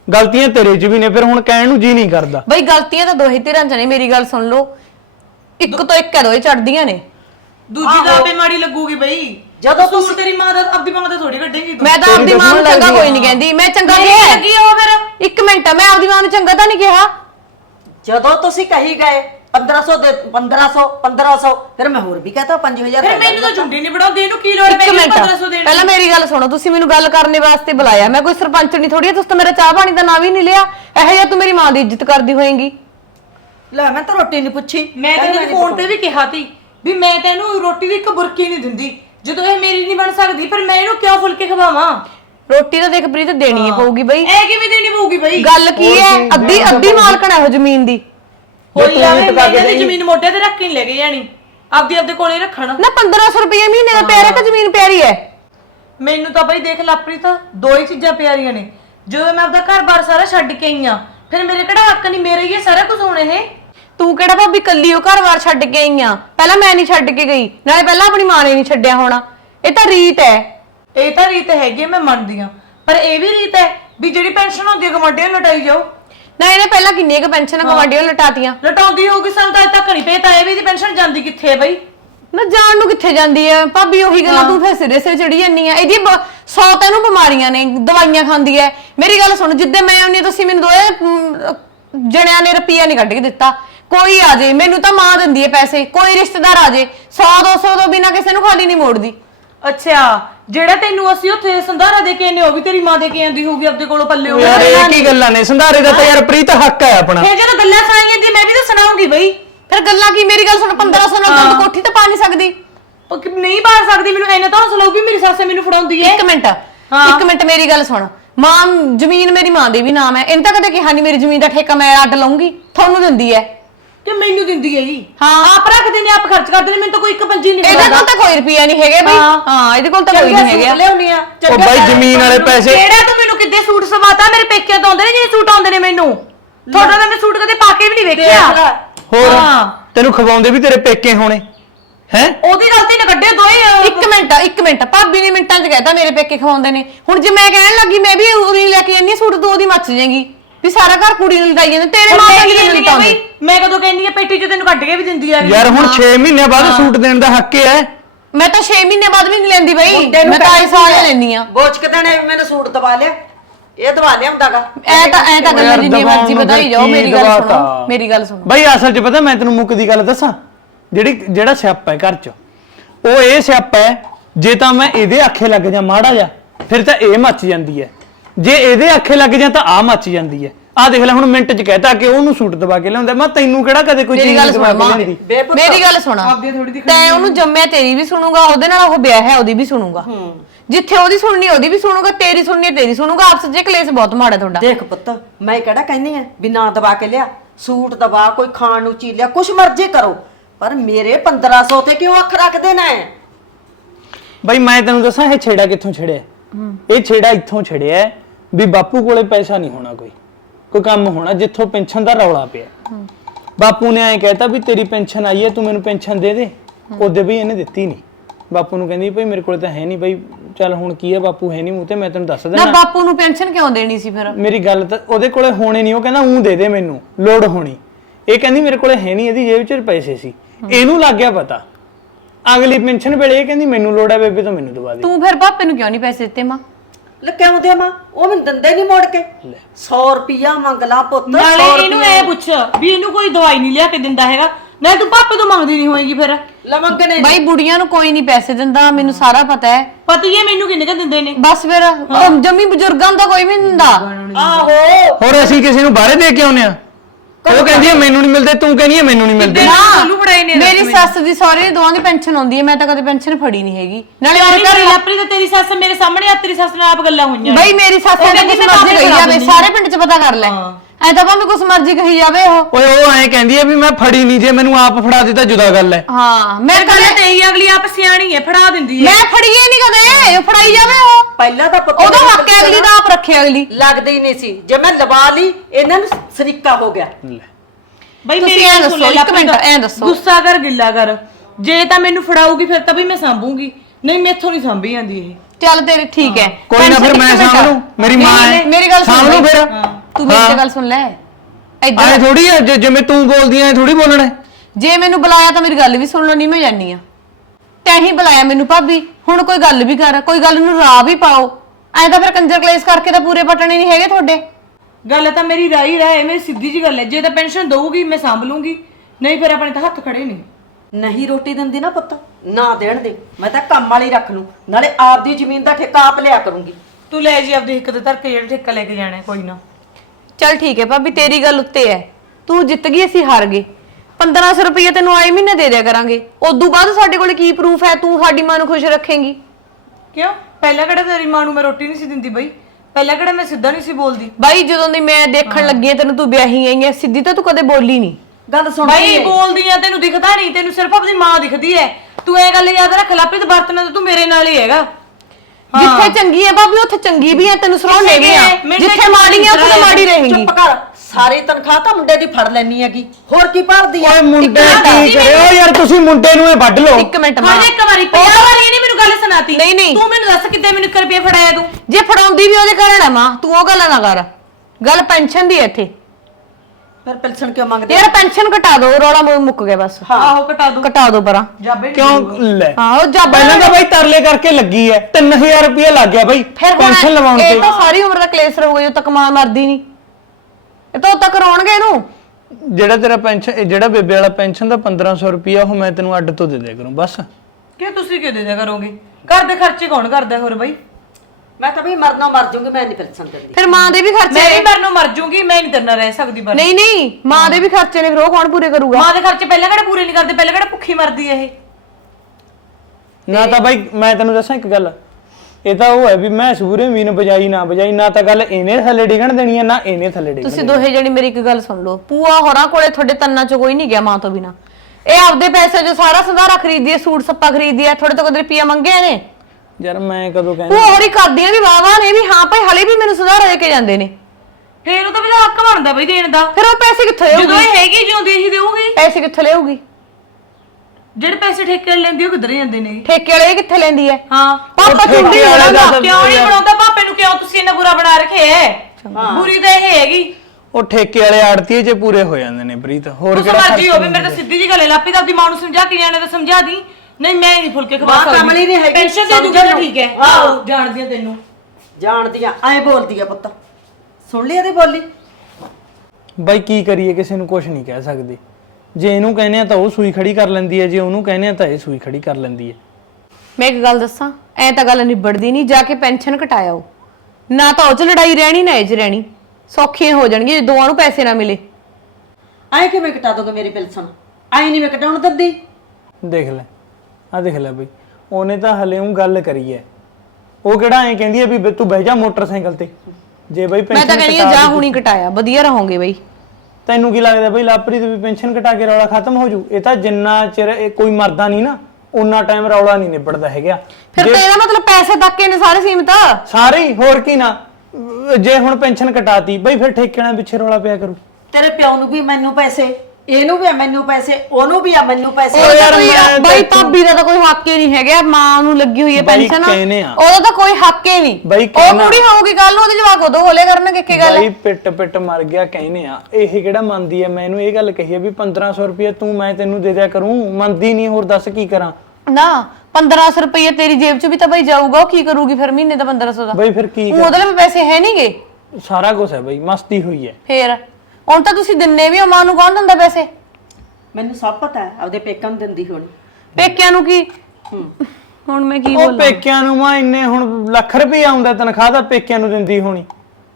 ਗਲਤੀਆਂ ਤੇਰੇ 'ਚ ਵੀ ਨੇ ਫਿਰ ਹੁਣ ਕਹਿਣ ਨੂੰ ਜੀ ਨਹੀਂ ਕਰਦਾ। ਬਈ ਗਲਤੀਆਂ ਤਾਂ ਦੋਹੇ ਧਿਰਾਂ 'ਚ ਨੇ ਮੇਰੀ ਗੱਲ ਸੁਣ ਲਓ। ਇੱਕ ਤੋਂ ਇੱਕ ਹੈ ਦੋਏ ਚੜਦੀਆਂ ਨੇ। ਦੂਜੀ ਦਾ ਆਪੇ ਮਾੜੀ ਲੱਗੂਗੀ ਬਈ। ਜਦੋਂ ਤੂੰ ਤੇਰੀ ਮਾਂ ਦਾ ਆਪਦੀ ਮਾਂ ਦਾ ਥੋੜੀ ਕੱਢੇਂਗੀ ਤੂੰ। ਮੈਂ ਤਾਂ ਆਪਦੀ ਮਾਂ ਨੂੰ ਚੰਗਾ ਕੋਈ ਨਹੀਂ ਕਹਿੰਦੀ। ਮੈਂ ਚੰਗਾ ਮੇਰੀ ਕਿਹਾ। ਲੱਗੀ ਉਹ ਫਿਰ? ਇੱਕ ਮਿੰਟ ਮੈਂ ਆਪਦੀ ਮਾਂ ਨੂੰ ਚੰਗਾ ਤਾਂ ਨਹੀਂ ਕਿਹਾ। ਜਦੋਂ ਤੁਸੀਂ ਕਹੀ ਗਏ 1500 ਦੇ 1500 1500 ਫਿਰ ਮੈਂ ਹੋਰ ਵੀ ਕਹਤਾ 5000 ਫਿਰ ਮੈਨੂੰ ਤਾਂ ਝੁੰਡੀ ਨਹੀਂ ਬਣਾਉਂਦੀ ਇਹਨੂੰ ਕੀ ਲੋੜ ਇੱਕ ਮਿੰਟ। 1500 ਦੇਣ ਪਹਿਲਾਂ ਮੇਰੀ ਗੱਲ ਸੁਣੋ ਤੁਸੀਂ ਮੈਨੂੰ ਗੱਲ ਕਰਨੇ ਵਾਸਤੇ ਬੁਲਾਇਆ। ਮੈਂ ਕੋਈ ਸਰਪੰਚ ਨਹੀਂ ਥੋੜੀ ਤੁਸੀਂ ਤਾਂ ਮੇਰਾ ਚਾਹ ਪਾਣੀ ਦਾ ਨਾਂ ਵੀ ਨਹੀਂ ਲਿਆ। ਇਹੋ ਜਿਹਾ ਤੂੰ ਮੇਰੀ ਮਾਂ ਦੀ ਇੱਜ਼ਤ ਕਰਦੀ ਹੋਏਂਗੀ। ਲੈ ਮੈਂ ਤਾਂ ਰੋਟੀ ਨਹੀਂ ਪੁੱਛੀ। ਮੈਂ ਤੈਨੂੰ ਫੋਨ ਤੇ ਵੀ ਕਿਹਾ ਤੀ ਵੀ ਮੈਂ ਤੈਨੂੰ ਰੋਟੀ ਦੀ ਇੱਕ ਬੁਰਕੀ ਨਹੀਂ ਦਿੰਦੀ। ਜਦੋਂ ਇਹ ਮੇਰੀ ਨਹੀਂ ਬਣ ਸਕਦੀ ਫਿਰ ਮੈਂ ਇਹਨੂੰ ਕਿਉਂ ਫੁਲਕੇ ਖਵਾਵਾਂ? ਰੋਟੀ ਤਾਂ ਦੇਖ ਪ੍ਰੀਤ ਦੇਣੀ ਹੀ ਪਊਗੀ ਬਈ। ਇਹ ਕਿਵੇਂ ਦੇਣੀ ਪਊਗੀ ਬਈ? ਗੱਲ ਕੀ ਹੈ? ਅੱਧੀ ਅੱਧੀ ਮਾਲਕਣ ਹੈ ਉਹ ਜ਼ਮੀਨ ਦੀ। ਹੋਈ ਆਵੇ ਮੈਂ ਇਹਦੀ ਜ਼ਮੀਨ ਮੋਢੇ ਤੇ ਰੱਖ ਕੇ ਨਹੀਂ ਲੈ ਕੇ ਜਾਣੀ। ਆਪਦੀ ਆਪਦੇ ਕੋਲੇ ਰੱਖਣ। ਨਾ 1500 ਰੁਪਏ ਮਹੀਨੇ ਦਾ ਪਿਆਰਾ ਕਿ ਜ਼ਮੀਨ ਪਿਆਰੀ ਹੈ। ਮੈਨੂੰ ਤਾਂ ਬਈ ਦੇਖ ਲਾਪਰੀ ਤਾਂ ਦੋ ਹੀ ਚੀਜ਼ਾਂ ਪਿਆਰੀਆਂ ਨੇ। ਜਦੋਂ ਮੈਂ ਆਪਦਾ ਘਰ-ਬਾਰ ਸਾਰਾ ਛੱਡ ਕੇ ਆਈ ਆ ਫਿਰ ਮੇਰੇ ਕਿਹੜਾ ਹੱਕ ਨਹੀਂ ਮੇਰੇ ਹੀ ਹੈ ਸਾਰਾ ਕੁਝ ਹੁਣ ਇਹ। ਤੂੰ ਕਿਹੜਾ ਭਾਬੀ ਕੱਲੀ ਉਹ ਘਰ-ਬਾਰ ਛੱਡ ਕੇ ਆਈ ਆ? ਪਹਿਲਾਂ ਮੈਂ ਨਹੀਂ ਛੱਡ ਕੇ ਗਈ ਨਾਲੇ ਪਹਿਲਾਂ ਆਪਣੀ ਮਾਂ ਨੇ ਨਹੀਂ ਛੱਡਿਆ ਹੋਣਾ। ਇਹ ਤਾਂ ਰੀਤ ਹੈ। ਇਹ ਤਾਂ ਰੀਤ ਹੈਗੀ ਹੈ, ਮੈਂ ਮੰਨਦੀ ਆ। ਪਰ ਇਹ ਵੀ ਰੀਤ ਹੈ ਵੀ ਜਿਹੜੀ ਪੈਨਸ਼ਨ ਹੁੰਦੀ ਹੈ ਗਮੰਡੇ ਨੂੰ ਲਟਾਈ ਜਾਓ। ਨਾ ਇਹਨੇ ਪਹਿਲਾਂ ਕਿੰਨੀਆਂ ਕੁ ਪੈਨਸ਼ਨ ਕਮਾਡੀਆਂ ਲਟਾਤੀਆਂ? ਲਟਾਉਂਦੀ ਹੋਊਗੀ ਸਾਨੂੰ ਤਾਂ ਅਜੇ ਤੱਕ ਨਹੀਂ ਪਤਾ ਇਹ ਵੀ ਦੀ ਪੈਨਸ਼ਨ ਜਾਂਦੀ ਕਿੱਥੇ ਹੈ ਬਈ? ਨਾ ਜਾਣ ਨੂੰ ਕਿੱਥੇ ਜਾਂਦੀ ਹੈ ਭਾਬੀ ਉਹੀ ਗੱਲਾਂ ਤੂੰ ਫਿਰ ਸਿਰੇ ਸਿਰ ਚੜੀ ਜਾਂਦੀ ਆ। ਇਹਦੀ 100 ਤੈਨੂੰ ਬਿਮਾਰੀਆਂ ਨੇ ਦਵਾਈਆਂ ਖਾਂਦੀ ਹੈ ਮੇਰੀ ਗੱਲ ਸੁਣ ਜਿੱਦੇ ਮੈਂ ਆਉਣੀ ਤੁਸੀਂ ਮੈਨੂੰ ਦੋਏ ਅਮ, ਜਣਿਆਂ ਨੇ ਰੁਪਈਆ ਨਹੀਂ ਕੱਢ ਕੇ ਦਿੱਤਾ। ਕੋਈ ਆ ਜੇ ਮੈਨੂੰ ਤਾਂ ਮਾਂ ਦਿੰਦੀ ਹੈ ਪੈਸੇ ਕੋਈ ਰਿਸ਼ਤੇਦਾਰ ਆ ਜੇ 100 200 ਤੋਂ ਬਿਨਾ ਕਿਸੇ ਨੂੰ ਖਾਲੀ ਨਹੀਂ ਮੋੜਦੀ। ਅੱਛਾ ਜਿਹੜਾ ਤੈਨੂੰ ਅਸੀਂ ਉੱਥੇ ਸੰਧਾਰਾ ਦੇ ਕੇ ਆਨੇ ਉਹ ਵੀ ਤੇਰੀ ਮਾਂ ਦੇ ਕੇ ਆਂਦੀ ਹੋਊਗੀ ਆਪਦੇ ਕੋਲੋਂ ਪੱਲੇ ਯਾਰ ਇਹ ਕੀ ਗੱਲਾਂ ਨੇ? ਸੰਧਾਰੇ ਦਾ ਤਾਂ ਯਾਰ ਪ੍ਰੀਤ ਹੱਕ ਹੈ ਆਪਣਾ। ਫਿਰ ਜਦੋਂ ਗੱਲਾਂ ਸੁਣਾਈ ਜਾਂਦੀ ਮੈਂ ਵੀ ਤਾਂ ਸੁਣਾਉਂਗੀ ਬਈ। ਫਿਰ ਗੱਲਾਂ ਕੀ ਮੇਰੀ ਗੱਲ ਸੁਣ 1500 ਨਾਲ ਤਾਂ ਤੂੰ ਕੋਠੀ ਤੇ ਪਾ ਨਹੀਂ ਸਕਦੀ। ਉਹ ਕਿ ਨਹੀਂ ਬਾਹਰ ਸਕਦੀ ਮੈਨੂੰ ਐਨਾ ਤਾਂ ਹੌਸਲਾ ਹੋਊਗੀ ਮੇਰੀ ਸੱਸ ਮੈਨੂੰ ਫੜਾਉਂਦੀ ਹੈ ਇੱਕ ਮਿੰਟ ਇੱਕ ਮਿੰਟ ਮੇਰੀ ਗੱਲ ਸੁਣ। ਮਾਂ ਜ਼ਮੀਨ ਮੇਰੀ ਮਾਂ ਦੀ ਵੀ ਨਾਮ ਹੈ। ਇਹਨੇ ਤਾਂ ਕਦੇ ਕਿਹਾ ਨਹੀਂ ਮੇਰੀ ਜ਼ਮੀਨ ਦਾ ਠੇਕਾ ਮੈਂ ਅੱਡ ਲਊਂਗੀ ਤੁਹਾਨੂੰ ਦਿੰਦੀ ਹੈ। ਕਿ ਮੈਨੂੰ ਦਿੰਦੀ ਹੈ ਜੀ? ਹਾਂ। ਆਪ ਰੱਖਦੇ ਨੇ ਆਪ ਖਰਚ ਕਰਦੇ ਨੇ ਮੈਨੂੰ ਤਾਂ ਕੋਈ ਇੱਕ ਪੰਜੀ ਨਹੀਂ ਇਹਦੇ ਕੋਲ ਤਾਂ ਕੋਈ ਰੁਪਿਆ ਨਹੀਂ ਹੈਗੇ ਬਈ। ਹਾਂ। ਹਾਂ ਇਹਦੇ ਕੋਲ ਤਾਂ ਕੋਈ ਨਹੀਂ ਹੈਗਾ। ਲਿਆਉਣੀ ਆ ਉਹ ਬਾਈ ਜ਼ਮੀਨ ਵਾਲੇ ਪੈਸੇ ਕਿਹੜਾ ਤੂੰ ਮੈਨੂੰ ਕਿੱਦੇ ਸੂਟ ਸਵਾਤਾ? ਮੇਰੇ ਪੇਕਿਆਂ ਤੋਂ ਆਉਂਦੇ ਨੇ ਜਿਹੜੇ ਸੂਟ ਆਉਂਦੇ ਨੇ ਮੈਨੂੰ। ਤੁਹਾਡਾ ਤਾਂ ਮੈਂ ਸੂਟ ਕਦੇ ਪਾ ਕੇ ਵੀ ਨਹੀਂ ਵੇਖਿਆ। ਹੋਰ ਹਾਂ। ਤੈਨੂੰ ਖਵਾਉਂਦੇ ਵੀ ਤੇਰੇ ਪੇਕੇ ਹੋਣੇ। ਹੈ? ਉਹਦੀ ਗਲਤੀ ਨੇ ਕੱਢੇ ਦੋਏ। ਇੱਕ ਮਿੰਟ ਇੱਕ ਮਿੰਟ। ਭਾਬੀ ਨੇ ਮਿੰਟਾਂ 'ਚ ਕਹਿਤਾ ਮੇਰੇ ਪੇਕੇ ਖਵਾਉਂਦੇ ਨੇ। ਹੁਣ ਜੇ ਮੈਂ ਕਹਿਣ ਲੱਗੀ ਮੈਂ ਵੀ ਉਰੀ ਲੈ ਕੇ ਜਾਂਦੀ ਸੂਟ ਤੂੰ ਉਹਦੀ ਮੱਚ ਜਾਏਗੀ। ਵੀ ਸਾਰਾ ਘਰ ਕੁੜੀ ਨੂੰ ਲਟਾਈ ਜਾਂਦੇ ਤੇਰੇ ਮਾਂ ਤਾਂ ਨਹੀਂ ਲਟਾਉਂਦੇ ਮੈਂ ਕਦੋਂ ਕਹਿੰਦੀ ਆ ਪੇਟੀ ਚ ਤੈਨੂੰ ਕੱਢ ਕੇ ਵੀ ਦਿੰਦੀ ਆ ਯਾਰ ਹੁਣ 6 ਮਹੀਨੇ ਬਾਅਦ ਸੂਟ ਦੇਣ ਦਾ ਹੱਕ ਹੈ ਮੈਂ ਤਾਂ 6 ਮਹੀਨੇ ਬਾਅਦ ਵੀ ਨਹੀਂ ਲੈਂਦੀ ਬਈ। ਮੈਂ ਤਾਂ ਆਏ ਸਾਲ ਲੈਂਦੀ ਆ। ਬੋਚ ਕੇ ਦੇਣੇ ਵੀ ਮੈਨੂੰ ਸੂਟ ਦਵਾ ਲਿਆ। ਇਹ ਦਵਾ ਲਿਆਉਂਦਾਗਾ ਐ ਤਾਂ ਐ ਤਾਂ ਗੱਲਾਂ ਜਿੰਨੀ ਮਰਜ਼ੀ ਵਧਾਈ ਜਾਓ ਮੇਰੀ ਗੱਲ? ਸੁਣੋ ਮੇਰੀ ਗੱਲ ਸੁਣੋ। ਬਈ ਅਸਲ 'ਚ ਪਤਾ ਮੈਂ ਤੈਨੂੰ ਮੁੱਕ ਦੀ ਗੱਲ ਦੱਸਾਂ। ਜਿਹੜੀ ਜਿਹੜਾ ਸਿਆਪਾ ਹੈ ਘਰ 'ਚ ਉਹ ਇਹ ਸਿਆਪਾ ਹੈ ਜੇ ਤਾਂ ਮੈਂ ਇਹਦੇ ਆਖੇ ਲੱਗ ਜਾ ਮਾੜਾ ਜਾ ਫਿਰ ਤਾਂ ਇਹ ਮੱਚ ਜਾਂਦੀ ਹੈ। ਜੇ ਇਹਦੇ ਆਖੇ ਲੱਗ ਜਾ ਤਾਂ ਆ ਮੱਚ ਜਾਂਦੀ ਹੈ। ਆ ਦੇਖ ਲੈ ਹੁਣ ਮਿੰਟ ਚ ਕਹਿਤਾ ਕਿ ਉਹਨੂੰ ਸੂਟ ਦਵਾ ਕੇ ਲਿਆਉਂਦਾ। ਮੈਂ ਤੈਨੂੰ ਕਿਹੜਾ ਕਦੇ ਕੋਈ ਮੇਰੀ ਚੀਜ਼ ਗੱਲ ਦਵਾ ਸੁਣ ਕੇ ਮਾਂ ਲਿਆਂਦੀ ਬੇਪੁੱਤ। ਮੇਰੀ ਗੱਲ ਸੁਣ। ਤੈਂ ਉਹਨੂੰ ਜੰਮਿਆ ਤੇਰੀ ਵੀ ਸੁਣੂਗਾ ਉਹਦੇ ਨਾਲ ਉਹ ਵਿਆਹ ਹੈ ਉਹਦੀ ਵੀ ਸੁਣੂਗਾ। ਜਿੱਥੇ ਉਹਦੀ ਸੁਣਨੀ ਉਹਦੀ ਵੀ ਸੁਣੂਗਾ ਤੇਰੀ ਸੁਣਨੀ ਤੇਰੀ ਸੁਣੂਗਾ ਆਪਸ ਵਿੱਚ ਕਲੇਸ਼ ਬਹੁਤ ਮਾੜਾ ਤੁਹਾਡਾ। ਦੇਖ ਪੁੱਤ ਮੈਂ ਕਿਹੜਾ ਕਹਿੰਦੀ ਆ ਵੀ ਨਾ ਦਬਾ ਕੇ ਲਿਆ ਸੂਟ ਦਬਾ ਕੋਈ ਖਾਣ ਨੂੰ ਚੀਜ਼ ਲਿਆ ਕੁਛ ਮਰਜ਼ੀ ਕਰੋ। ਪਰ ਮੇਰੇ 1500 ਤੇ ਕਿਉਂ ਅੱਖ ਰੱਖਦੇ ਨੇ? ਬਈ ਮੈਂ ਤੈਨੂੰ ਦੱਸਾਂ ਇਹ ਛੇੜਾ ਕਿੱਥੋਂ ਛੜਿਆ? ਇਹ ਛੇੜਾ ਇੱਥੋਂ ਛੜਿਆ ਵੀ ਬਾਪੂ ਕੋਲੇ ਪੈਸਾ ਨਹੀਂ ਹੋਣਾ ਕੋਈ। ਕੋਈ ਕੰਮ ਹੋਣਾ ਜਿੱਥੋਂ ਪੈਨਸ਼ਨ ਦਾ ਰੌਲਾ ਪਿਆ। ਬਾਪੂ ਨੇ ਐਂ ਕਹਿਤਾ ਵੀ ਤੇਰੀ ਪੈਨਸ਼ਨ ਆਈ ਹੈ ਤੂੰ ਮੈਨੂੰ ਪੈਨਸ਼ਨ ਦੇ ਦੇ। ਉਹਦੇ ਵੀ ਇਹਨੇ ਦਿੱਤੀ ਨਹੀਂ ਬਾਪੂ ਨੂੰ ਕਹਿੰਦੀ ਭਈ ਮੇਰੇ ਕੋਲ ਤਾਂ ਹੈ ਨਹੀਂ ਬਈ ਚੱਲ ਹੁਣ ਕੀ ਹੈ ਬਾਪੂ ਹੈ ਨਹੀਂ ਮੂੰਹ ਤੇ ਮੈਂ ਤੈਨੂੰ ਦੱਸ ਨਾ ਦੇਣਾ ਬਾਪੂ ਨੂੰ ਪੈਨਸ਼ਨ ਕਿਉਂ ਦੇਣੀ ਸੀ ਫਿਰ? ਮੇਰੀ ਗੱਲ ਤਾਂ ਉਹਦੇ ਕੋਲੇ ਹੋਣੇ ਨਹੀਂ ਉਹ ਕਹਿੰਦਾ ਉਹ ਦੇ ਦੇ ਮੈਨੂੰ ਲੋੜ ਹੋਣੀ। ਇਹ ਕਹਿੰਦੀ ਮੇਰੇ ਕੋਲੇ ਹੈ ਨਹੀਂ ਇਹਦੀ ਜੇਬ 'ਚ ਪੈਸੇ ਸੀ। ਇਹਨੂੰ ਲੱਗ ਗਿਆ ਪਤਾ। ਅਗਲੀ ਪੈਨਸ਼ਨ ਵੇਲੇ ਇਹ ਕਹਿੰਦੀ ਮੈਨੂੰ ਲੋੜ ਹੈ ਬੇਬੇ ਤੋਂ ਮੈਨੂੰ ਦਵਾ ਦੇ। ਤੂੰ ਫਿਰ ਪਾਪੇ ਨੂੰ ਕਿਉਂ ਨਹੀਂ ਪੈਸੇ ਦਿੱਤੇ ਮਾਂ? ਲੈ ਕਿਉਂ ਦੇ ਮਾਂ ਉਹ ਮੈਨੂੰ ਦਿੰਦੇ ਨਹੀਂ ਮੋੜ ਕੇ। 100 ਰੁਪਿਆ ਮੰਗ ਲਾ ਪੁੱਤ ਨਾਲੇ 100 ਇਹਨੂੰ ਐ ਪੁੱਛ ਵੀ ਇਹਨੂੰ ਕੋਈ ਦਵਾਈ ਨਹੀਂ ਲਿਆ ਕੇ ਦਿੰਦਾ ਹੈਗਾ। ਨਾਲੇ ਤੂੰ ਪਾਪੇ ਤੋਂ ਮੰਗਦੀ ਨਹੀਂ ਹੋਏਗੀ ਫਿਰ। ਲਮੰਗਣੇ ਬਾਈ ਬੁੜੀਆਂ ਨੂੰ ਕੋਈ ਨਹੀਂ ਪੈਸੇ ਦਿੰਦਾ ਮੈਨੂੰ ਸਾਰਾ ਪਤਾ ਹੈ। ਪਤੀ ਹੈ ਮੈਨੂੰ ਕਿੰਨੇ ਕ ਦਿੰਦੇ ਨੇ? ਬਸ ਫਿਰ ਉਹ ਜੰਮੀ ਬਜ਼ੁਰਗਾਂ ਦਾ ਕੋਈ ਵੀ ਨਹੀਂ ਦਿੰਦਾ। ਆਹੋ। ਹੋਰ ਅਸੀਂ ਕਿਸੇ ਨੂੰ ਬਾਹਰੇ ਦੇ ਕੇ ਆਉਨੇ ਆ ਉਹ ਕਹਿੰਦੀ ਹੈ ਮੈਨੂੰ ਨਹੀਂ ਮਿਲਦੇ ਤੂੰ ਕਹਿੰਦੀ ਹੈ ਮੈਨੂੰ ਨਹੀਂ ਮਿਲਦੇ। ਤੁਹਾਨੂੰ ਫੜਾਏ ਨੇ ਮੇਰੀ ਸੱਸ ਦੀ ਸਹੁਰੇ ਦੋਵਾਂ ਦੀ ਪੈਨਸ਼ਨ ਆਉਂਦੀ ਹੈ ਮੈਂ ਤਾਂ ਕਦੇ ਪੈਨਸ਼ਨ ਫੜੀ ਨਹੀਂ ਹੈਗੀ। ਨਾਲੇ ਮੇਰੇ ਘਰ ਲਾਪਰੀ ਤਾਂ ਤੇਰੀ ਸੱਸ ਮੇਰੇ ਸਾਹਮਣੇ ਆ ਤੇਰੀ ਸੱਸ ਨਾਲ ਆਪ ਗੱਲਾਂ ਹੋਈਆਂ ਬਈ ਮੇਰੀ ਸੱਸ ਨੇ ਕਹਿੰਦੀ ਮੈਂ ਮਰਜ਼ੀ ਕਹੀ ਕਰਾ ਜਾਵੇ ਸਾਰੇ ਪਿੰਡ 'ਚ ਪਤਾ ਕਰ ਲੈ। ਐ ਤਾਂ ਭਾਵੇਂ ਕੁਛ ਮਰਜ਼ੀ ਕਹੀ ਜਾਵੇ ਉਹ। ਓਏ ਉਹ ਐਂ ਕਹਿੰਦੀ ਹੈ ਵੀ ਮੈਂ ਫੜੀ ਨਹੀਂ ਜੇ ਮੈਨੂੰ ਆਪ ਫੜਾ ਦਿੱਤਾ ਜੁਦਾ ਗੱਲ ਹੈ ਹਾਂ ਮੈਂ ਮੈਂ ਕਦੇ ਤੇ ਹੀ ਅਗਲੀ ਆਪ ਸਿਆਣੀ ਹੈ ਫੜਾ ਦਿੰਦੀ ਹੈ ਮੈਂ ਫੜੀਏ ਨਹੀਂ ਕਦੇ ਉਹ ਫੜਾਈ ਜਾਵੇ ਉਹ। ਪਹਿਲਾਂ ਤਾਂ ਪੁੱਤ ਉਹਦਾ ਮੈਨੂੰ ਹੱਕ ਹੈ ਅਗਲੀ ਦਾ ਆਪ ਰੱਖੇ ਅਗਲੀ। ਲੱਗਦੀ ਹੀ ਨਹੀਂ ਸੀ। ਜੇ ਮੈਂ ਲਵਾ ਲਈ ਇਹਨਾਂ ਨੂੰ ਸਰੀਕਾ ਹੋ ਗਿਆ। ਬਈ ਤੁਸੀਂ ਮੇਰੀ ਐਂ ਗੱਲ ਦੱਸੋ, ਸੁਣ ਲੈ ਇੱਕ ਮਿੰਟ। ਐਂ ਦੱਸੋ। ਗੁੱਸਾ ਕਰ ਗਿੱਲਾ ਕਰ। ਜੇ ਤਾਂ ਮੈਨੂੰ ਫੜਾਊਗੀ ਫਿਰ ਤਾਂ ਵੀ ਮੈਂ ਸੰਭੂਗੀ। ਨਹੀਂ ਮੈਥੋਂ ਨਹੀਂ ਸੰਭੀ ਜਾਂਦੀ ਇਹ। ਚੱਲ ਤੇਰੀ ਠੀਕ ਹੈ। ਕੋਈ ਨਾ ਫਿਰ ਮੈਂ ਸਾਂਭ ਲੂੰ। ਮੇਰੀ ਮਾਂ ਹੈ। ਮੇਰੀ ਗੱਲ ਸੁਣ ਸਾਂਭ ਲੂੰ ਬਈ। ਫਿਰ। ਤੂੰ ਮੇਰੀ ਤਾਂ ਗੱਲ ਸੁਣ ਲੈ। ਐ ਇੱਧਰ ਥੋੜੀ ਜਿਵੇਂ ਤੂੰ ਬੋਲਦੀ ਐ ਥੋੜੀ ਬੋਲਣਾ ਹੈ। ਜੇ ਮੈਨੂੰ ਬੁਲਾਇਆ ਤਾਂ ਮੇਰੀ ਗੱਲ ਵੀ ਸੁਣ ਲਓ ਨਹੀਂ ਮੈਂ ਜਾਨੀ ਆ। ਤੈਂ ਹੀ ਬੁਲਾਇਆ ਮੈਨੂੰ ਭਾਬੀ ਹੁਣ ਕੋਈ ਗੱਲ ਵੀ ਕਰ ਕੋਈ ਗੱਲ ਨੂੰ ਰਾਹ ਵੀ ਪਾਓ। ਐਂ ਤਾਂ ਫਿਰ ਕੰਜਰ ਕਲੇਸ ਕਰਕੇ ਤਾਂ ਪੂਰੇ ਪਟਣੇ ਨਹੀਂ ਹੈਗੇ ਤੁਹਾਡੇ। ਗੱਲ ਤਾਂ ਮੇਰੀ ਰਾਈ ਰਾਏ ਮੇਰੀ ਸਿੱਧੀ ਜੀ ਗੱਲ ਹੈ। ਜੇ ਤਾਂ ਪੈਨਸ਼ਨ ਦਊਗੀ ਮੈਂ ਸੰਭ ਲੂੰਗੀ ਨਹੀਂ ਫਿਰ ਆਪਣੇ ਤਾਂ ਹੱਥ ਖੜੇ ਨਹੀਂ ਨਹੀਂ ਰੋਟੀ ਦਿੰਦੀ ਨਾ ਪੁੱਤ ਨਾ ਦੇਣ ਦੇ। ਮੈਂ ਤਾਂ ਕੰਮ ਵਾਲੀ ਰੱਖ ਲੂੰ ਨਾਲੇ ਆਪਦੀ ਜ਼ਮੀਨ ਦਾ ਠੇਕਾ ਆਪ ਲਿਆ ਕਰੂੰਗੀ। ਤੂੰ ਲੈ ਜੀ ਆਪਦੇ ਹਿੱਕ ਤੇ ਧਰ ਕੇ ਜਿਹੜਾ ਠੇਕਾ ਲੈ ਕੇ ਜਾਣਾ ਹੈ, ਕੋਈ ਨਾ। ਚੱਲ ਠੀਕ ਹੈ ਭਾਬੀ ਤੇਰੀ ਗੱਲ ਉੱਤੇ ਹੈ। ਤੂੰ ਜਿੱਤ ਗਈ ਅਸੀਂ ਹਾਰ ਗਏ। 1500 ਰੁਪਏ ਤੈਨੂੰ ਆਏ ਮਹੀਨੇ ਦੇ ਦਿਆ ਕਰਾਂਗੇ। ਉਦੋਂ ਬਾਅਦ ਸਾਡੇ ਕੋਲ ਕੀ ਪ੍ਰੂਫ ਹੈ? ਤੂੰ ਸਾਡੀ ਮਾਂ ਨੂੰ ਖੁਸ਼ ਰੱਖੇਂਗੀ। ਕਿਉਂ? ਪਹਿਲਾਂ ਕਿਹੜਾ ਤੇਰੀ ਮਾਂ ਨੂੰ ਮੈਂ ਰੋਟੀ ਨਹੀਂ ਸੀ ਦਿੰਦੀ ਬਈ? ਪਹਿਲਾਂ ਕਿਹੜਾ ਮੈਂ ਸਿੱਧਾ ਨਹੀਂ ਸੀ ਬੋਲਦੀ? ਬਾਈ ਜਦੋਂ ਦੀ ਮੈਂ ਦੇਖਣ ਲੱਗੀ ਹਾਂ ਤੈਨੂੰ ਤੂੰ ਵਿਆਹੀ ਆਈ ਹੈ ਸਿੱਧੀ ਤਾਂ ਤੂੰ ਕਦੇ ਬੋਲੀ ਨਹੀਂ। ਗੱਲ ਸੁਣ ਬਾਈ ਬੋਲਦੀ ਆ ਤੈਨੂੰ ਦਿਖਦਾ ਨਹੀਂ ਤੈਨੂੰ ਸਿਰਫ ਆਪਣੀ ਮਾਂ ਦਿਖਦੀ ਹੈ। ਤੂੰ ਇਹ ਗੱਲ ਯਾਦ ਰੱਖ ਲਾਪੀ ਤੇ ਵਰਤਣਾ ਤਾਂ ਤੂੰ ਮੇਰੇ ਨਾਲ ਹੀ ਹੈਗਾ। ਜਿੱਥੇ ਚੰਗੀ ਹੈ ਭਾਬੀ ਉੱਥੇ ਚੰਗੀ ਵੀ ਹੈ ਤੈਨੂੰ ਸਰਾਉਣੇ ਵੀ ਆ। ਜਿੱਥੇ ਮਾੜੀ ਹੈ ਉੱਥੇ ਮਾੜੀ ਰਹੇਗੀ। ਚੁੱਪ ਕਰ। ਸਾਰੀ ਤਨਖਾਹ ਤਾਂ ਮੁੰਡੇ ਦੀ ਫੜ ਲੈਣੀ ਹੈਗੀ। ਹੋਰ ਕੀ ਭਰਦੀ ਓਏ ਮੁੰਡੇ ਕੀ ਕਰਿਓ ਯਾਰ ਤੁਸੀਂ ਮੁੰਡੇ ਨੂੰ ਇਹ ਵੱਢ ਲਓ। ਇੱਕ ਮਿੰਟ ਮਾਂ। ਹਾਂ ਇੱਕ ਵਾਰੀ। ਪਹਿਲਾਂ ਵਾਰੀ ਨਹੀਂ ਮੈਨੂੰ ਗੱਲ ਸੁਣਾਤੀ। ਨਹੀਂ, ਨਹੀਂ। ਤੂੰ ਮੈਨੂੰ ਦੱਸ ਕਿੱਦਾਂ ਮੈਨੂੰ 1 ਰੁਪਏ ਫੜਾਇਆ ਤੂੰ? ਜੇ ਫੜਾਉਂਦੀ ਵੀ ਉਹਦੇ ਘਰ ਹੈ ਮਾਂ ਤੂੰ ਉਹ ਗੱਲ ਨਾ ਕਰ। ਗੱਲ ਪੈਨਸ਼ਨ ਦੀ ਹੈ ਇੱਥੇ। ਫਿਰ ਪੈਨਸ਼ਨ ਕਿਉਂ ਮੰਗਦੇ ਯਾਰ ਪੈਨਸ਼ਨ ਘਟਾ ਦੋ ਰੌਲਾ ਮੁ- ਮੁੱਕ ਗਿਆ ਬਸ। ਆਹੋ ਘਟਾ ਦੂੰ। ਘਟਾ ਦੋ ਪਰਾਂ। ਜਾਬੇ ਕਿਉਂ? ਲੈ। ਹਾਂ ਉਹ ਜੱਬ ਪਹਿਲਾਂ ਤਾਂ ਬਾਈ ਤਰਲੇ ਕਰਕੇ ਲੱਗੀ ਐ। 3000 ਰੁਪਏ ਲੱਗ ਗਿਆ ਬਾਈ ਫਿਰ ਹੁਣ ਪੈਨਸ਼ਨ ਲਵਾਉਣ ਇਹ ਤੇ। ਤਾਂ ਸਾਰੀ ਉਮਰ ਦਾ ਕਲੇਸ਼ ਰਹੂਗਾ ਜਦੋਂ ਤੱਕ ਮਾਂ ਮਰਦੀ ਨਹੀਂ ਇਹ ਤਾਂ ਤੱਕ ਰੋਣਗੇ ਇਹਨੂੰ? ਜਿਹੜਾ ਤੇਰਾ ਪੈਨਸ਼ਨ ਇਹ ਜਿਹੜਾ ਬੇਬੇ ਵਾਲਾ ਪੈਨਸ਼ਨ ਦਾ 1500 ਰੁਪਿਆ ਉਹ ਮੈਂ ਤੈਨੂੰ ਅੱਡ ਤੋਂ ਦੇ ਦਿਆ ਕਰੂੰ ਬਸ। ਕਿ ਤੁਸੀਂ ਕਿਉਂ ਦੇ ਦਿਆ ਕਰੋਗੇ? ਘਰ ਦੇ ਖਰਚੇ ਕੌਣ ਕਰਦਾ ਹੋਰ ਬਈ? ਮੈਂ ਤਾਂ ਵੀ ਮਰਨਾ ਮਰ ਜਾਊਂਗੀ ਮੈਂ ਨਹੀਂ ਪੈਨਸ਼ਨ ਦਿੰਦੀ ਫਿਰ ਮਾਂ ਦੇ ਵੀ ਖਰਚੇ ਮੈਂ ਵੀ ਮਰਨੋਂ ਮਰ ਜੂੰਗੀ ਮੈਂ ਨਹੀਂ ਤੇਰੇ ਨਾਲ ਰਹਿ ਸਕਦੀ ਬਸ ਨਹੀਂ ਨਹੀਂ ਮਾਂ ਦੇ ਵੀ ਖਰਚੇ ਨੇ ਫਿਰ ਉਹ ਕੌਣ ਪੂਰੇ ਕਰੂਗਾ? ਮਾਂ ਦੇ ਖਰਚੇ ਪਹਿਲਾਂ ਕਿਹੜਾ ਪੂਰੇ ਨਹੀਂ ਕਰਦੇ ਪਹਿਲਾਂ ਕਿਹੜਾ ਭੁੱਖੀ ਮਰਦੀ ਇਹ? ਨਾ ਤਾਂ ਬਾਈ ਮੈਂ ਤੈਨੂੰ ਦੱਸਾਂ ਇੱਕ ਗੱਲ। ਇਹ ਤਾਂ ਉਹ ਹੈ ਵੀ ਮੈਂ ਸੂਰੇ ਮੀਨ ਬਜਾਈ ਨਾ ਬਜਾਈ ਨਾ ਤਾਂ ਗੱਲ ਇਹਨੇ ਥੱਲੇ ਡਿਗਣ ਦੇਣੀ ਹੈ ਨਾ ਇਹਨੇ ਥੱਲੇ ਡਿਗਣ ਤੁਸੀਂ ਦੋਹੇ ਜਣੀ ਮੇਰੀ ਇੱਕ ਗੱਲ ਸੁਣ ਲਓ। ਪੂਆ ਹੋਰਾਂ ਕੋਲੇ ਤੁਹਾਡੇ ਤੰਨਾਂ ਚ ਕੋਈ ਨਹੀਂ ਗਿਆ ਮਾਂ ਤੋਂ ਬਿਨਾ। ਇਹ ਆਪਦੇ ਪੈਸੇ ਜੋ ਸਾਰਾ ਸੰਧਾਰਾ ਖਰੀਦੀ ਹੈ ਸੂਟ ਸੱਪਾ ਖਰੀਦੀ ਹੈ ਤੁਹਾਡੇ ਤੋਂ ਕਦੇ ਰੁਪਈਆ ਮੰਗਿਆ ਨੇ ਯਾਰ ਮੈਂ ਕਦੋਂ ਕਹਿੰਦਾ ਉਹ ਹੋਰ ਹੀ ਕਰਦੀਆਂ ਵੀ ਵਾਵਾ ਨੇ ਵੀ ਹਾਂ ਭਾਈ ਹਲੇ ਵੀ ਮੈਨੂੰ ਸੰਧਾਰਾ ਦੇ ਕੇ ਜਾਂਦੇ ਨੇ। ਫੇਰ ਉਹ ਤਾਂ ਵੀ ਤਾਂ ਹੱਕ ਬਣਦਾ ਬਈ ਦੇਣ ਦਾ। ਫਿਰ ਉਹ ਪੈਸੇ ਕਿੱਥੋਂ ਜਦੋਂ ਲਿਆਉਗੀ? ਇਹ ਹੈਗੀ ਜਿਉਂਦੀ ਇਹੀ ਦੇਊਗੀ। ਪੈਸੇ ਕਿੱਥੋਂ ਲਿਆਉਗੀ ਜਿਹੜੇ ਪੈਸੇ ਠੇਕੇ ਲੈਂਦੀ ਉਹ ਕਿੱਧਰ ਜਾਂਦੇ ਨੇ? ਠੇਕੇ ਵਾਲੇ ਇਹ ਕਿੱਥੇ ਲੈਂਦੀ ਹੈ ਹਾਂ। ਪਾਪਾ ਠੇਕੇ ਚੁੰਡੀ ਵਾਲਾ ਬਣਾਉਂਦਾ ਤਾਂ- ਕਿਉਂ ਨਹੀਂ ਬਣਾਉਂਦਾ? ਪਾਪੇ ਨੂੰ ਕਿਉਂ ਤੁਸੀਂ ਇੰਨਾ ਬੁਰਾ ਬਣਾ ਰੱਖਿਆ ਹੈ ਬੁਰੀ ਤਾਂ ਇਹ ਹੈਗੀ। ਉਹ ਠੇਕੇ ਵਾਲੇ ਆੜਤੀਏ ਜੇ ਪੂਰੇ ਹੋ ਜਾਂਦੇ ਨੇ ਪ੍ਰੀਤ ਹੋਰ ਤੂੰ ਕਿਹੜਾ ਸਮਝੀ ਖਰਚ ਹੋਵੇ ਮੇਰੇ ਤਾਂ ਸਿੱਧੀ ਜੀ ਗੱਲ ਹੈ ਲਾਪੀ ਤਾਂ ਆਪਦੀ ਮਾਂ ਨੂੰ ਸਮਝਾ ਕੇ ਜਾਣੇ ਤਾਂ ਸਮਝਾ ਦੀ। ਨਹੀਂ ਮੈਂ ਨਹੀਂ ਫੁਲਕੇ ਖਵਾ ਸਕਦੀ। ਕਮਲੀ ਨਹੀਂ ਹੈਗੀ, ਪੈਨਸ਼ਨ ਦੇ ਦੂਗਾ ਤਾਂ ਠੀਕ ਹੈ ਹਾਂ। ਆਹੋ। ਜਾਣਦੀ ਆ ਤੈਨੂੰ। ਜਾਣਦੀ ਆ ਐ ਬੋਲਦੀ ਆ ਪੁੱਤ। ਸੁਣ ਲਈ ਇਹਦੀ ਬੋਲੀ। ਬਾਈ ਕੀ ਕਰੀਏ? ਕਿਸੇ ਨੂੰ ਕੁਝ ਨਹੀਂ ਕਹਿ ਸਕਦੇ। ਜੇ ਇਹਨੂੰ ਕਹਿੰਦੇ ਆ ਤਾਂ ਉਹ ਸੂਈ ਖੜੀ ਕਰ ਲੈਂਦੀ ਹੈ ਜੇ ਉਹਨੂੰ ਕਹਿੰਦੇ ਆ ਤਾਂ ਇਹ ਸੂਈ ਖੜੀ ਕਰ ਲੈਂਦੀ ਹੈ। ਮੈਂ ਇੱਕ ਗੱਲ ਦੱਸਾਂ ਐ ਤਾਂ ਗੱਲ ਨਿਬੜਦੀ ਨਹੀਂ ਜਾ ਕੇ ਪੈਨਸ਼ਨ ਘਟਾਇਆ ਉਹ। ਨਾ ਤਾਂ ਉਹ ਚ ਲੜਾਈ ਰਹਿਣੀ ਨਾ ਇਹ ਚ ਰਹਿਣੀ। ਸੌਖੀਆਂ ਹੋ ਜਾਣਗੀਆਂ ਜੇ ਦੋਵਾਂ ਨੂੰ ਪੈਸੇ ਨਾ ਮਿਲੇ। ਐਂ ਕਿਵੇਂ ਕਟਾ ਦੋਗੇ ਮੇਰੀ ਪੈਨਸ਼ਨ ਐਂ ਨਹੀਂ ਮੈਂ ਕਟਾਉਣ ਦਿੰਦੀ। ਦੇਖ ਲੈ ਆ ਦੇਖ ਲੈ ਬਈ ਉਹਨੇ ਤਾਂ ਹਲੇ ਉਹ ਗੱਲ ਕਰੀ ਐ ਉਹ ਕਿਹੜਾ ਐ ਕਹਿੰਦੀ ਐ ਵੀ ਤੂੰ ਬਹਿ ਜਾ ਮੋਟਰਸਾਈਕਲ ਤੇ। ਜੇ ਬਈ ਮੈਂ ਤਾਂ ਪੈਨਸ਼ਨ ਕਹਿੰਦੀ ਆ ਜਾ ਹੁਣੀ ਕਟਾਇਆ ਵਧੀਆ ਰਹੋਗੇ ਬਈ। ਤੈਨੂੰ ਕੀ ਲੱਗਦਾ ਬਈ ਲਾਪਰੀ ਦੀ ਵੀ ਪੈਨਸ਼ਨ ਕਟਾ ਕੇ ਰੌਲਾ ਖਤਮ ਹੋ ਜੂ? ਇਹ ਤਾਂ ਜਿੰਨਾ ਚਿਰ ਇਹ ਕੋਈ ਮਰਦਾ ਨਹੀਂ ਨਾ ਉਨਾ ਟਾਈਮ ਰੌਲਾ ਨਹੀਂ ਨਿਬੜਦਾ ਹੈਗਾ। ਫਿਰ ਤਾਂ ਇਹਦਾ ਮਤਲਬ ਪੈਸੇ ਤੱਕ ਹੀ ਨੇ ਸਾਰੇ ਸੀਮਤ? ਸਾਰੇ ਹੀ, ਹੋਰ ਕੀ ਨਾ। ਜੇ ਹੁਣ ਪੈਨਸ਼ਨ ਕਟਾਤੀ ਬਈ ਫਿਰ ਠੇਕੇ ਵਾਲਿਆਂ ਪਿੱਛੇ ਰੌਲਾ ਪਿਆ ਕਰੂ। ਤੇਰੇ ਪਿਓ ਨੂੰ ਵੀ ਮੈਨੂੰ ਪੈਸੇ। ਇਹਨੂੰ ਵੀ ਆ ਮੈਨੂੰ ਪੈਸੇ ਉਹਨੂੰ ਵੀ ਆ ਮੈਨੂੰ ਪੈਸੇ। ਓ ਯਾਰ ਕੋਈ ਮੈਂ ਬਈ ਤਾਂ- ਭਾਬੀ ਦਾ ਤਾਂ ਕੋਈ ਹੱਕ ਹੀ ਨਹੀਂ ਹੈਗਾ ਮਾਂ ਨੂੰ ਲੱਗੀ ਹੋਈ ਹੈ ਬਈ ਪੈਨਸ਼ਨ। ਕਹਿੰਦੇ ਆ। ਉਹਦਾ ਤਾਂ ਕੋਈ ਹੱਕ ਹੀ ਨਹੀਂ। ਬਈ ਉਹ ਕੁੜੀ ਹੋਊਗੀ ਕੱਲ ਨੂੰ ਉਹਦੇ ਜਵਾਕ ਉਦੋਂ ਹੋਲੇ ਕਰਨਗੇ ਕੀ ਗੱਲ। ਬਈ ਪਿੱਟ ਪਿੱਟ ਮਰ ਗਿਆ ਕਹਿੰਦੇ ਆ? ਇਹ ਕਿਹੜਾ ਮੰਨਦੀ ਐ ਮੈਂ ਇਹਨੂੰ ਇਹ ਗੱਲ ਕਹੀ ਐ ਵੀ 1500 ਰੁਪਏ ਤੂੰ ਮੈਂ ਤੈਨੂੰ ਦੇ ਦਿਆ ਕਰੂੰ। ਮੰਨਦੀ ਨਹੀਂ ਹੋਰ ਦੱਸ ਕੀ ਕਰਾਂ? ਨਾ 1500 ਰੁਪਏ ਤੇਰੀ ਜੇਬ 'ਚ ਵੀ ਤਾਂ ਬਈ ਜਾਊਗਾ ਉਹ ਕੀ ਕਰੂਗੀ ਫਿਰ ਮਹੀਨੇ ਦਾ 1500 ਦਾ? ਬਈ ਫਿਰ ਕੀ ਉਹ ਉਹਦੇ ਲਈ ਪੈਸੇ ਹੈ ਨਹੀਂਗੇ ਸਾਰਾ ਕੁਝ ਹੈ ਬਈ ਮਸਤੀ ਹੋਈ ਹੈ। ਫੇਰ? ਹੁਣ ਤਾਂ ਤੁਸੀਂ ਦਿੰਨੇ ਵੀ ਹੋ ਮਾਂ ਨੂੰ ਕੌਣ ਦਿੰਦਾ ਪੈਸੇ? ਮੈਨੂੰ ਸਭ ਪਤਾ ਹੈ ਆਪਦੇ ਪੇਕਾਂ ਨੂੰ ਦਿੰਦੀ ਹੁਣ। ਪੇਕਿਆਂ ਨੂੰ ਕੀ? ਹੁਣ ਮੈਂ ਕੀ ਉਹ ਬੋਲਾਂ? ਪੇਕਿਆਂ ਨੂੰ ਮੈਂ ਇੰਨੇ ਹੁਣ ਲੱਖ ਰੁਪਏ ਆਉਂਦਾ ਤਨਖਾਹ ਦਾ ਪੇਕਿਆਂ ਨੂੰ ਦਿੰਦੀ ਹੋਣੀ।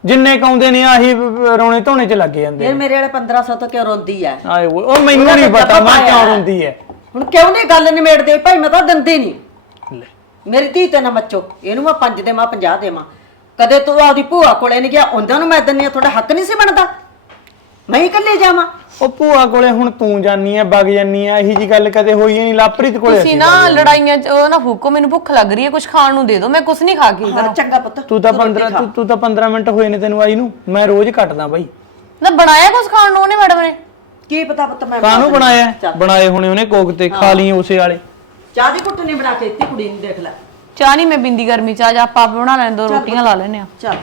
ਜਿੰਨੇ ਕਾਉਂਦੇ ਨੇ ਆਹੀ ਰੋਣੇ ਧੋਣੇ ਚ ਲੱਗ ਜਾਂਦੇ ਫਿਰ ਮੇਰੇ ਵਾਲੇ 1500 ਤੋਂ ਕਿਉਂ ਰੋਂਦੀ ਐ? ਆਏ ਓਏ, ਉਹ ਮੈਨੂੰ ਨਹੀਂ ਪਤਾ ਮੈਂ ਕਿਉਂ ਰੋਂਦੀ ਹੈ ਹੁਣ ਕਿਉਂ ਨਹੀਂ ਗੱਲ ਨਿਮੇੜਦੇ? ਭਾਈ ਮੈਂ ਤਾਂ ਦਿੰਦੀ ਨਹੀਂ ਲੈ, ਮੇਰੀ ਧੀ ਤੇ ਨਾ ਮੱਚੋ। ਇਹਨੂੰ ਮੈਂ 5 ਦੇਵਾਂ 50 ਦੇਵਾਂ। ਕਦੇ ਤੂੰ ਆਪਦੀ ਭੂਆ ਕੋਲੇ ਨਹੀਂ ਗਿਆ ਉਹਨਾਂ ਨੂੰ ਮੈਂ ਦਿੰਨੀ ਆ ਤੁਹਾਡਾ ਹੱਕ ਨਹੀਂ ਸੀ ਬਣਦਾ। ਮੈਂ ਹੀ ਇਕੱਲੇ ਜਾਵਾਂ। ਉਹ ਭੂਆ ਕੋਲੇ ਹੁਣ ਤੂੰ ਜਾਨੀ ਐ ਵਗ ਜਾਨੀ ਐ ਇਹੀ ਜੀ ਗੱਲ ਕਦੇ ਹੋਈ ਨਹੀਂ ਲਾਪ੍ਰੀਤ ਕੋਲੇ ਤੁਸੀਂ ਨਾ ਲੜਾਈਆਂ 'ਚ ਉਹ ਨਾ ਫੂਕੋ ਮੈਨੂੰ ਭੁੱਖ ਲੱਗ ਰਹੀ ਹੈ ਕੁਝ ਖਾਣ ਨੂੰ ਦੇ ਦਿਓ ਮੈਂ ਕੁਝ ਨਹੀਂ ਖਾ ਕੇ ਹਾਂ ਚੰਗਾ ਪੁੱਤ ਤੂੰ ਤਾਂ 15 ਤੂੰ ਤੂੰ ਤਾਂ 15 ਮਿੰਟ ਹੋਏ ਨੇ ਤੈਨੂੰ ਆਈ ਨੂੰ ਮੈਂ ਰੋਜ਼ ਕੱਟਦਾ ਬਾਈ। ਨਾ ਬਣਾਇਆ ਕੁਝ ਖਾਣ ਨੂੰ ਉਹਨੇ ਮੈਡਮ ਨੇ? ਕੀ ਪਤਾ ਪੁੱਤ ਮੈਂ ਕਾਹਨੂੰ ਬਣਾ ਬਣਾਇਆ? ਚੱਲ। ਬਣਾਏ ਹੋਣੇ ਉਹਨੇ ਕੋਕ ਤੇ ਖਾ ਲਈ ਉਸੇ ਵਾਲੇ। ਚਾਹ ਦੀ ਘੁੱਟ ਨਹੀਂ ਬਣਾ ਕੇ ਦਿੱਤੀ ਕੁੜੀ ਨੂੰ ਦੇਖ ਲੈ। ਚਾਹ ਨਹੀਂ ਮੈਂ ਬਿੰਦੀ ਗਰਮੀ ਚਾਹ ਜਾ ਆਪਾਂ ਆਪ ਬਣਾ ਲੈਣ ਦੋ ਰੋਟੀਆਂ ਲਾ ਲੈਨੇ ਆ ਚੱਲ।